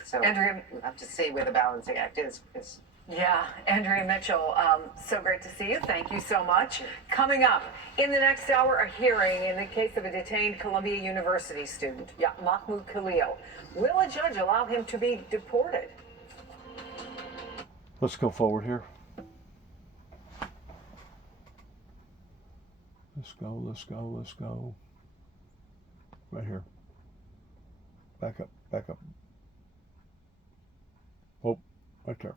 So Andrea, we'll have to see where the balancing act is. Because yeah, Andrea Mitchell, so great to see you. Thank you so much. Coming up in the next hour, a hearing in the case of a detained Columbia University student, Mahmoud Khalil. Will a judge allow him to be deported? Let's go forward here. Let's go. Right here. Back up. Oh, right there.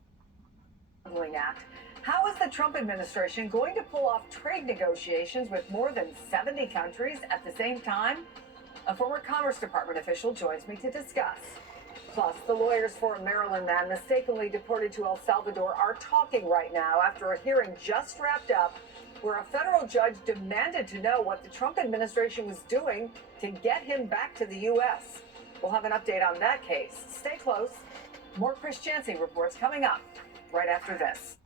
Act. How is the Trump administration going to pull off trade negotiations with more than 70 countries at the same time? A former Commerce Department official joins me to discuss. Plus, the lawyers for a Maryland man mistakenly deported to El Salvador are talking right now after a hearing just wrapped up where a federal judge demanded to know what the Trump administration was doing to get him back to the U.S. We'll have an update on that case. Stay close. More Chris Chancey reports coming up right after this.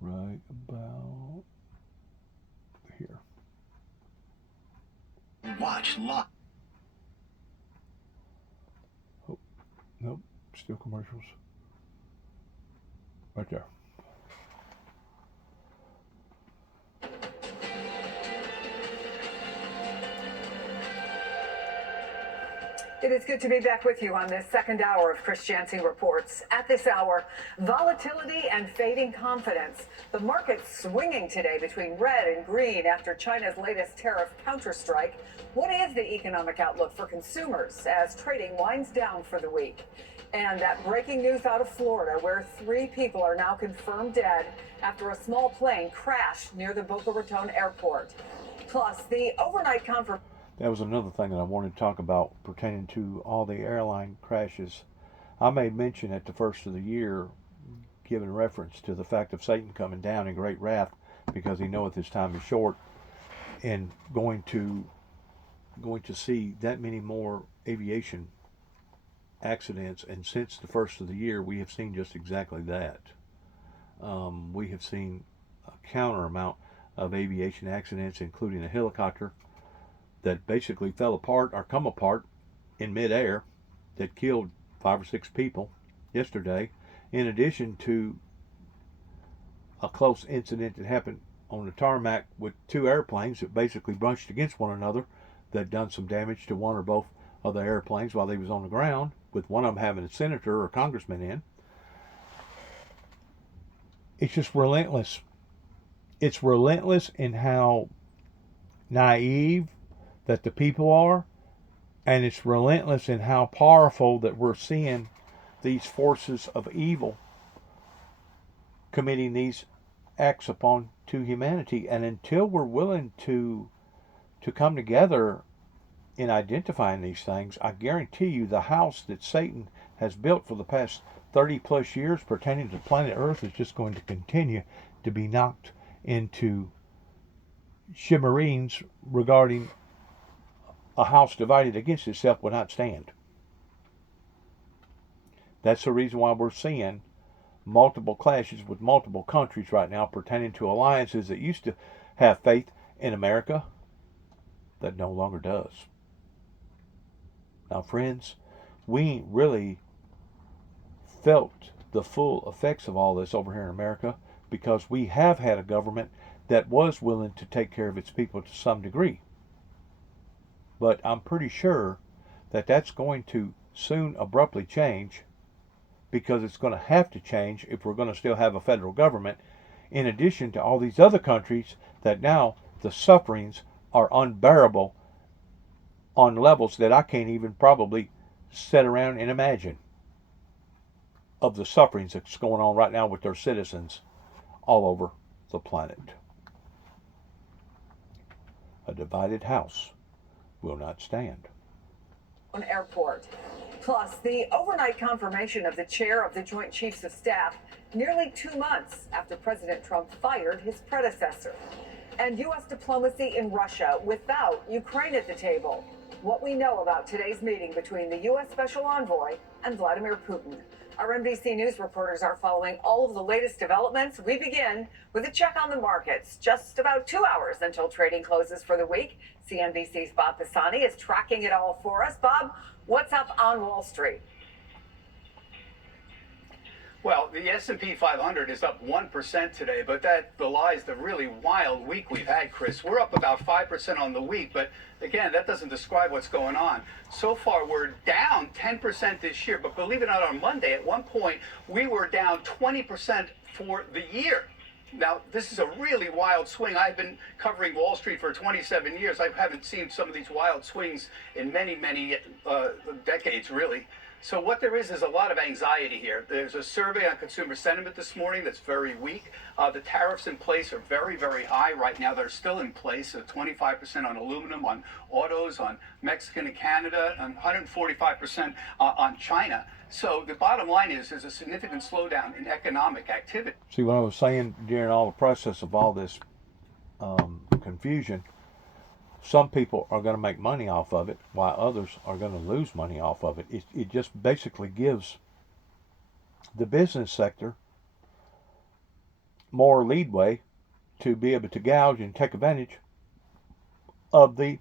Right about here. Watch live. Oh, nope, still commercials. Right there. It is good to be back with you on this second hour of Chris Chancey Reports. At this hour, volatility and fading confidence. The market's swinging today between red and green after China's latest tariff counterstrike. What is the economic outlook for consumers as trading winds down for the week? And that breaking news out of Florida, where 3 people are now confirmed dead after a small plane crashed near the Boca Raton airport. Plus, the overnight confirmation. That was another thing that I wanted to talk about pertaining to all the airline crashes. I made mention at the first of the year, giving reference to the fact of Satan coming down in great wrath because he knoweth his time is short, and going to see that many more aviation accidents. And since the first of the year, we have seen just exactly that. We have seen a counter amount of aviation accidents, including a helicopter that basically fell apart or come apart in midair that killed 5 or 6 people yesterday, in addition to a close incident that happened on the tarmac with 2 airplanes that basically bunched against one another that done some damage to one or both of the airplanes while they was on the ground, with one of them having a senator or congressman in. It's just relentless. It's relentless in how naive that the people are, and it's relentless in how powerful that we're seeing these forces of evil committing these acts upon to humanity. And until we're willing to come together in identifying these things, I guarantee you the house that Satan has built for the past 30 plus years pertaining to planet Earth is just going to continue to be knocked into shimmerines regarding a house divided against itself will not stand. That's the reason why we're seeing multiple clashes with multiple countries right now pertaining to alliances that used to have faith in America that no longer does. Now, friends, we ain't really felt the full effects of all this over here in America, because we have had a government that was willing to take care of its people to some degree. But I'm pretty sure that that's going to soon abruptly change, because it's going to have to change if we're going to still have a federal government, in addition to all these other countries that now the sufferings are unbearable on levels that I can't even probably sit around and imagine, of the sufferings that's going on right now with their citizens all over the planet. A divided house will not stand. Airport. Plus, the overnight confirmation of the chair of the Joint Chiefs of Staff nearly 2 months after President Trump fired his predecessor. And U.S. diplomacy in Russia without Ukraine at the table. What we know about today's meeting between the U.S. Special Envoy and Vladimir Putin. Our NBC News reporters are following all of the latest developments. We begin with a check on the markets. Just about 2 hours until trading closes for the week. CNBC's Bob Pisani is tracking it all for us. Bob, what's up on Wall Street? Well, the S&P 500 is up 1% today, but that belies the really wild week we've had, Chris. We're up about 5% on the week, but again, that doesn't describe what's going on. So far, we're down 10% this year, but believe it or not, on Monday, at one point, we were down 20% for the year. Now, this is a really wild swing. I've been covering Wall Street for 27 years. I haven't seen some of these wild swings in many, many decades, really. So what there is a lot of anxiety here. There's a survey on consumer sentiment this morning that's very weak. The tariffs in place are very, very high right now. They're still in place, 25% on aluminum, on autos, on Mexican and Canada, and 145% on China. So the bottom line is there's a significant slowdown in economic activity. See, what I was saying during all the process of all this confusion, some people are going to make money off of it, while others are going to lose money off of it. It just basically gives the business sector more leadway to be able to gouge and take advantage of the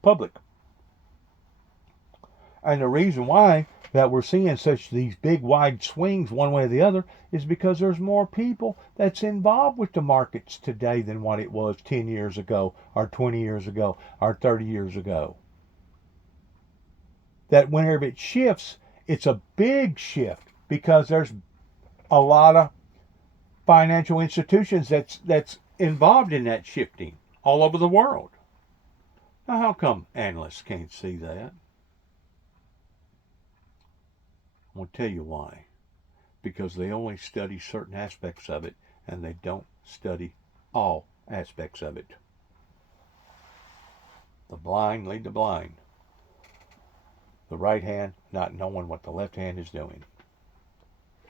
public. And the reason why that we're seeing such these big wide swings one way or the other is because there's more people that's involved with the markets today than what it was 10 years ago or 20 years ago or 30 years ago. That whenever it shifts, it's a big shift because there's a lot of financial institutions that's involved in that shifting all over the world. Now, how come analysts can't see that? I'm going to tell you why. Because they only study certain aspects of it, and they don't study all aspects of it. The blind lead the blind. The right hand not knowing what the left hand is doing.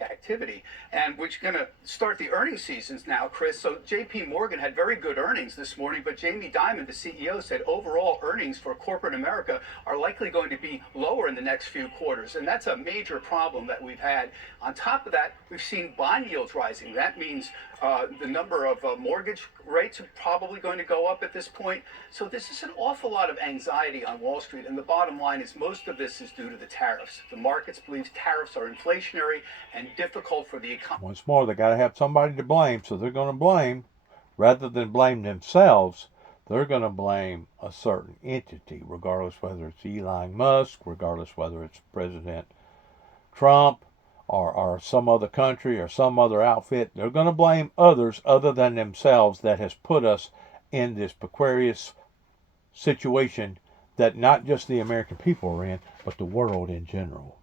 Activity, and we're going to start the earnings seasons now, Chris. So JP Morgan had very good earnings this morning, but Jamie Dimon, the CEO, said overall earnings for corporate America are likely going to be lower in the next few quarters, and that's a major problem that we've had. On top of that, we've seen bond yields rising. That means the number of mortgage rates are probably going to go up at this point. So this is an awful lot of anxiety on Wall Street, and the bottom line is most of this is due to the tariffs. The markets believe tariffs are inflationary and difficult for the economy. Once more, they got to have somebody to blame, so they're going to blame, rather than blame themselves, they're going to blame a certain entity, regardless whether it's Elon Musk, regardless whether it's President Trump, or some other country or some other outfit. They're going to blame others other than themselves that has put us in this precarious situation that not just the American people are in, but the world in general.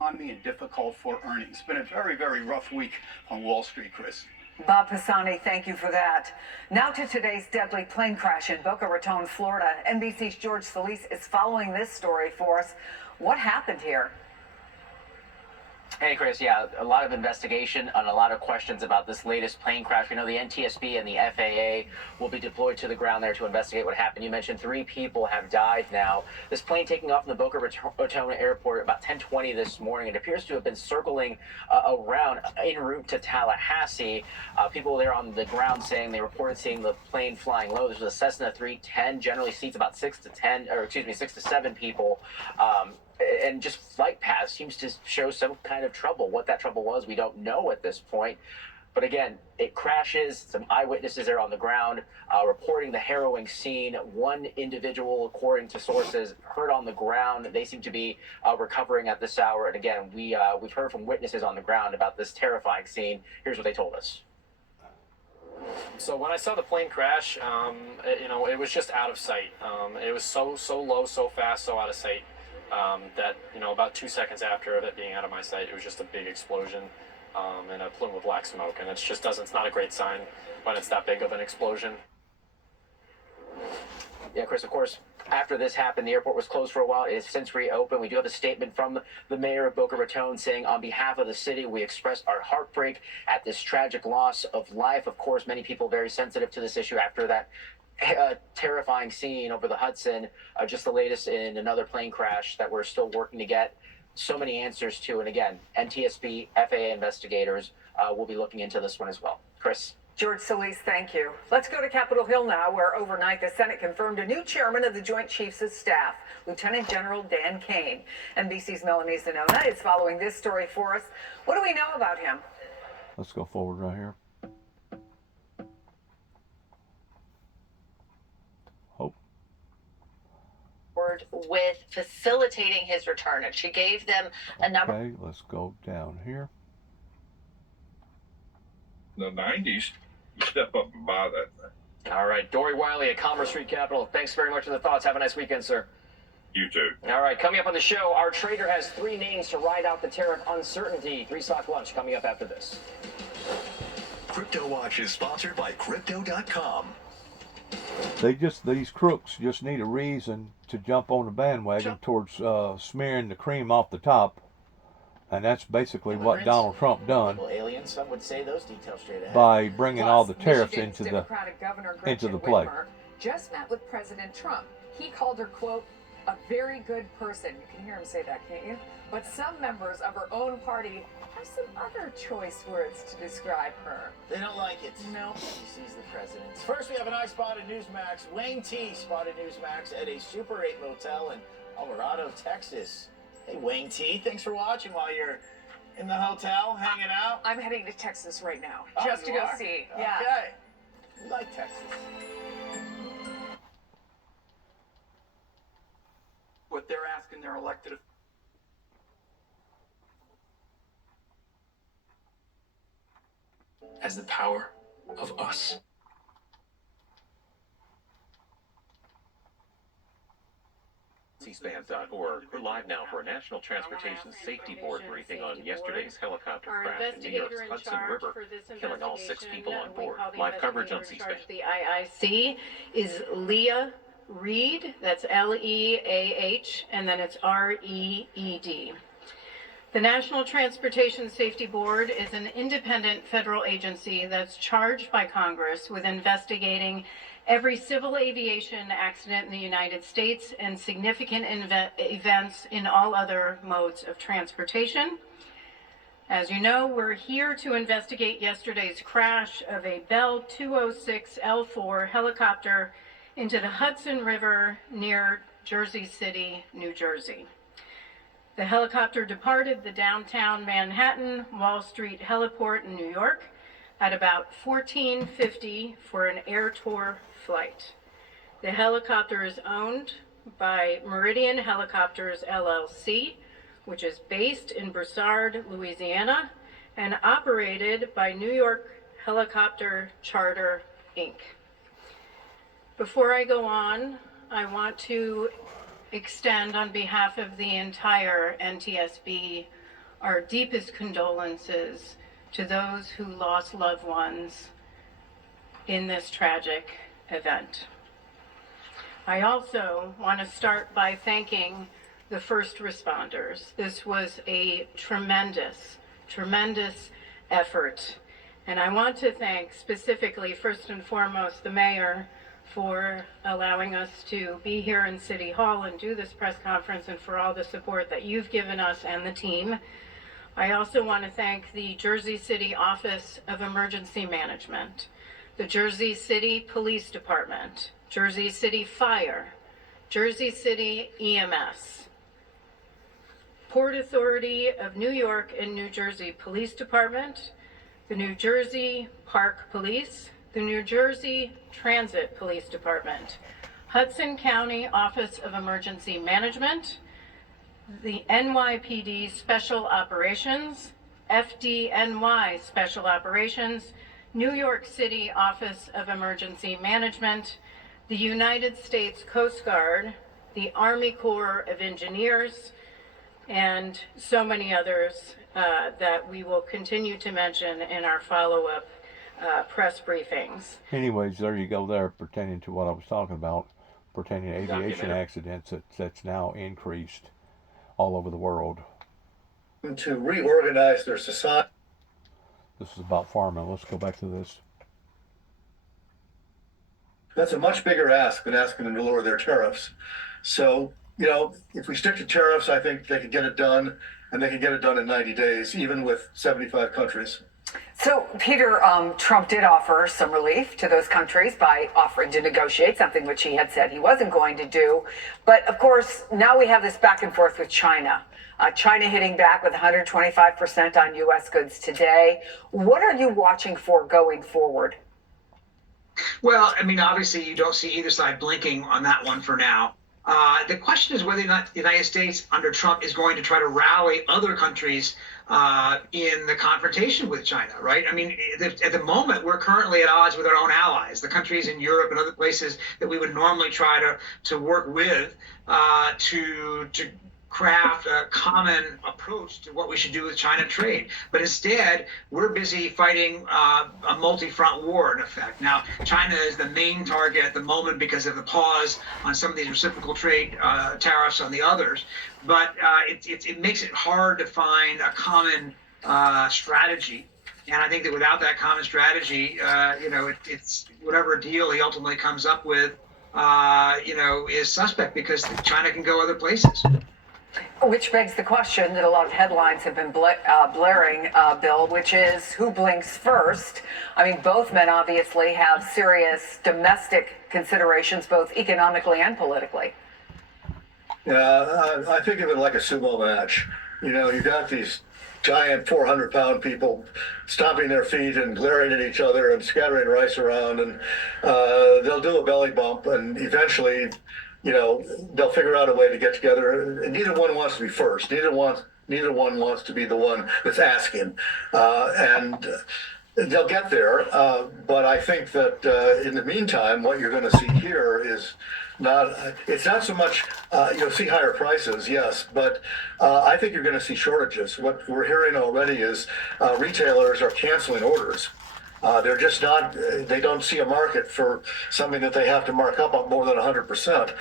And difficult for earnings. It's been a very, very rough week on Wall Street, Chris. Bob Pisani, thank you for that. Now to today's deadly plane crash in Boca Raton, Florida. NBC's George Solis is following this story for us. What happened here? Hey, Chris. Yeah, a lot of investigation and a lot of questions about this latest plane crash. We know the NTSB and the FAA will be deployed to the ground there to investigate what happened. You mentioned 3 people have died now. This plane taking off from the Boca Raton airport about 10:20 this morning. It appears to have been circling around en route to Tallahassee. People there on the ground saying they reported seeing the plane flying low. This was a Cessna 310, generally seats about 6 to 7 people. And just flight path seems to show some kind of trouble. What that trouble was, we don't know at this point. But again, it crashes. Some eyewitnesses are on the ground reporting the harrowing scene. One individual, according to sources, hurt on the ground. They seem to be recovering at this hour. And again, we've heard from witnesses on the ground about this terrifying scene. Here's what they told us. So when I saw the plane crash, it was just out of sight. It was so low, so fast, so out of sight. That about 2 seconds after it being out of my sight, it was just a big explosion and a plume of black smoke, and it's not a great sign when it's that big of an explosion. Yeah, Chris, of course, after this happened, the airport was closed for a while. It has since reopened. We do have a statement from the mayor of Boca Raton saying, on behalf of the city, we express our heartbreak at this tragic loss of life. Of course, many people very sensitive to this issue after that terrifying scene over the Hudson, just the latest in another plane crash that we're still working to get so many answers to. And again, NTSB, FAA investigators will be looking into this one as well. Chris? George Solis, thank you. Let's go to Capitol Hill now, where overnight the Senate confirmed a new chairman of the Joint Chiefs of Staff, Lieutenant General Dan Kane. NBC's Melanie Zanona is following this story for us. What do we know about him? Let's go forward right here. With facilitating his return, and she gave them a number. Okay, let's go down here. In the 90s, you step up and buy that thing. All right, Dory Wiley at Commerce Street Capital. Thanks very much for the thoughts. Have a nice weekend, sir. You too. All right, coming up on the show, our trader has 3 names to ride out the tariff uncertainty. 3 Stock Lunch coming up after this. Crypto Watch is sponsored by Crypto.com. These crooks just need a reason to jump on the bandwagon towards smearing the cream off the top, and that's basically what Donald Trump done Aliens, some would say those details straight ahead. by bringing all the tariffs Michigan's into Democratic Governor the Gretchen play. Whitmer just met with President Trump. He called her, quote, a very good person. You can hear him say that, can't you? But some members of her own party have some other choice words to describe her. They don't like it. No. He sees the president. First, we have an eye spot at Newsmax. Wayne T spotted Newsmax at a Super 8 motel in El Dorado, Texas. Hey, Wayne T, thanks for watching while you're in the hotel, hanging out. I'm heading to Texas right now, Oh, just to you go are? see. Yeah. Okay. We like Texas. What they're asking their elected As the power of us. cspan.org. We're live now for a National Transportation Safety Board briefing on yesterday's helicopter crash in New York's Hudson River, killing all 6 people on board. Live coverage on C-SPAN. The IIC is Leah Reed. That's Leah, and then it's Reed. The National Transportation Safety Board is an independent federal agency that's charged by Congress with investigating every civil aviation accident in the United States and significant events in all other modes of transportation. As you know, we're here to investigate yesterday's crash of a Bell 206L4 helicopter into the Hudson River near Jersey City, New Jersey. The helicopter departed the downtown Manhattan Wall Street heliport in New York at about 14:50 for an air tour flight. The helicopter is owned by Meridian Helicopters LLC, which is based in Broussard, Louisiana, and operated by New York Helicopter Charter, Inc. Before I go on, I want to extend on behalf of the entire NTSB our deepest condolences to those who lost loved ones in this tragic event. I also want to start by thanking the first responders. This was a tremendous, tremendous effort. And I want to thank specifically, first and foremost, the mayor for allowing us to be here in City Hall and do this press conference, and for all the support that you've given us and the team. I also want to thank the Jersey City Office of Emergency Management, the Jersey City Police Department, Jersey City Fire, Jersey City EMS, Port Authority of New York and New Jersey Police Department, the New Jersey Park Police, the New Jersey Transit Police Department, Hudson County Office of Emergency Management, the NYPD Special Operations, FDNY Special Operations, New York City Office of Emergency Management, the United States Coast Guard, the Army Corps of Engineers, and so many others that we will continue to mention in our follow-up press briefings. Anyways, there you go there, pertaining to what I was talking about, pertaining to aviation accidents that's now increased all over the world. To reorganize their society. This is about farming. Let's go back to this. That's a much bigger ask than asking them to lower their tariffs. So, if we stick to tariffs, I think they can get it done, and they can get it done in 90 days, even with 75 countries. So, Peter, Trump did offer some relief to those countries by offering to negotiate, something which he had said he wasn't going to do. But, of course, now we have this back and forth with China. China hitting back with 125% on U.S. goods today. What are you watching for going forward? Well, I mean, obviously, you don't see either side blinking on that one for now. The question is whether or not the United States under Trump is going to try to rally other countries in the confrontation with China, right? I mean, at the moment, we're currently at odds with our own allies, the countries in Europe and other places that we would normally try to work with to craft a common approach to what we should do with China trade. But instead, we're busy fighting a multi-front war, in effect. Now, China is the main target at the moment because of the pause on some of these reciprocal trade tariffs on the others. But it makes it hard to find a common strategy. And I think that without that common strategy, it's whatever deal he ultimately comes up with, is suspect because China can go other places. Which begs the question that a lot of headlines have been blaring, Bill, which is who blinks first? I mean, both men obviously have serious domestic considerations, both economically and politically. Yeah, I think of it like a sumo match. You got these giant 400-pound people stomping their feet and glaring at each other and scattering rice around, and they'll do a belly bump, and eventually they'll figure out a way to get together. Neither one wants to be first. Neither one wants to be the one that's asking. And they'll get there. But I think that in the meantime, what you're going to see here is it's not so much, you'll see higher prices, yes, but I think you're going to see shortages. What we're hearing already is retailers are canceling orders. They're just not, they don't see a market for something that they have to mark up on more than 100%.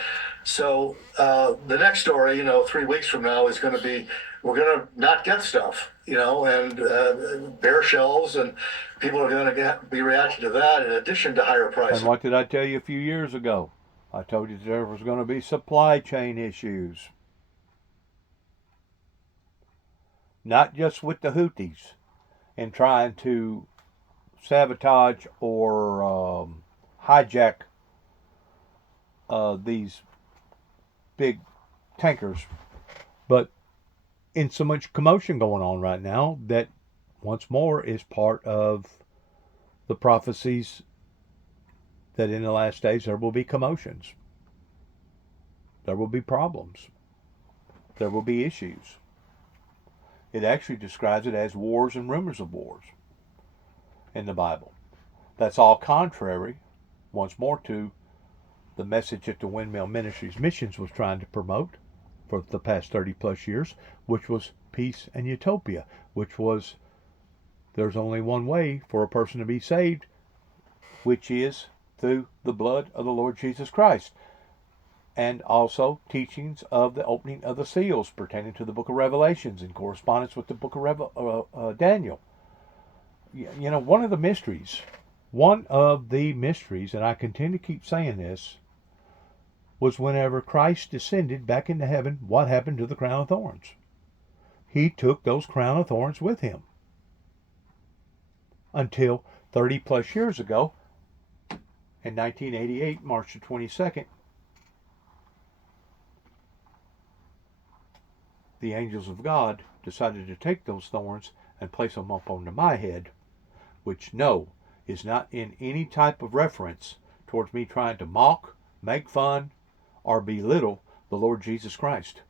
So the next story, 3 weeks from now is going to be, we're going to not get stuff, and bare shelves, and people are going to be reacting to that in addition to higher prices. And what did I tell you a few years ago? I told you there was going to be supply chain issues. Not just with the Houthis and trying to sabotage or hijack these big tankers, but in so much commotion going on right now that once more is part of the prophecies that in the last days there will be commotions, there will be problems, there will be issues. It actually describes it as wars and rumors of wars in the Bible. That's all contrary, once more, to the message that the Windmill Ministries Missions was trying to promote for the past 30 plus years, which was peace and utopia, which was there's only one way for a person to be saved, which is through the blood of the Lord Jesus Christ. and also teachings of the opening of the seals pertaining to the book of Revelations in correspondence with the book of Daniel. You know, one of the mysteries, and I continue to keep saying this, was whenever Christ descended back into heaven, what happened to the crown of thorns? He took those crown of thorns with him until 30 plus years ago, in 1988, March the 22nd, the angels of God decided to take those thorns and place them up onto my head, which is not in any type of reference towards me trying to mock, make fun, or belittle the Lord Jesus Christ.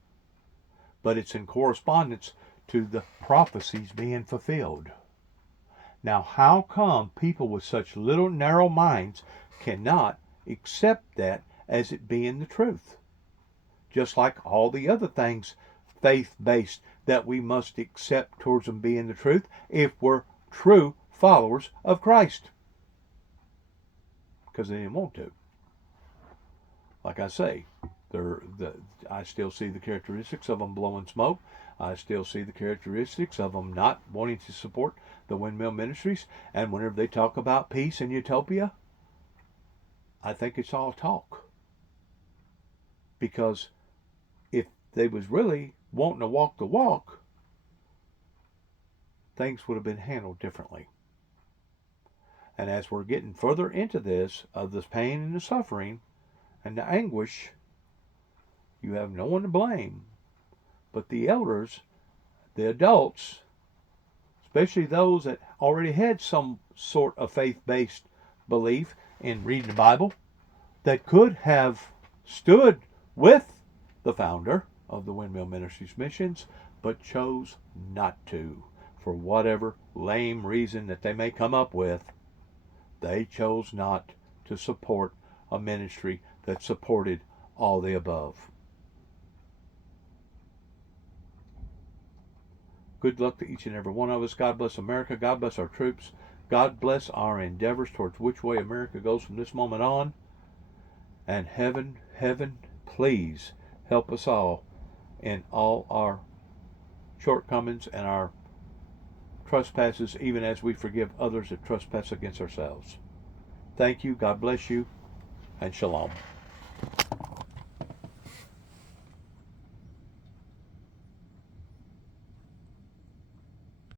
But it's in correspondence to the prophecies being fulfilled. Now, how come people with such little narrow minds cannot accept that as it being the truth? Just like all the other things faith-based that we must accept towards them being the truth if we're true followers of Christ. Because they didn't want to. Like I say, I still see the characteristics of them blowing smoke. I still see the characteristics of them not wanting to support the windmill ministries. And whenever they talk about peace and utopia, I think it's all talk. Because if they was really wanting to walk the walk, things would have been handled differently. And as we're getting further into this, of this pain and the suffering and the anguish, you have no one to blame but the elders, the adults, especially those that already had some sort of faith-based belief in reading the Bible, that could have stood with the founder of the Windmill Ministries missions, but chose not to. For whatever lame reason that they may come up with, they chose not to support a ministry that supported all the above. Good luck to each and every one of us. God bless America. God bless our troops. God bless our endeavors towards which way America goes from this moment on. And heaven, please help us all in all our shortcomings and our trespasses, even as we forgive others that trespass against ourselves. Thank you. God bless you. And shalom.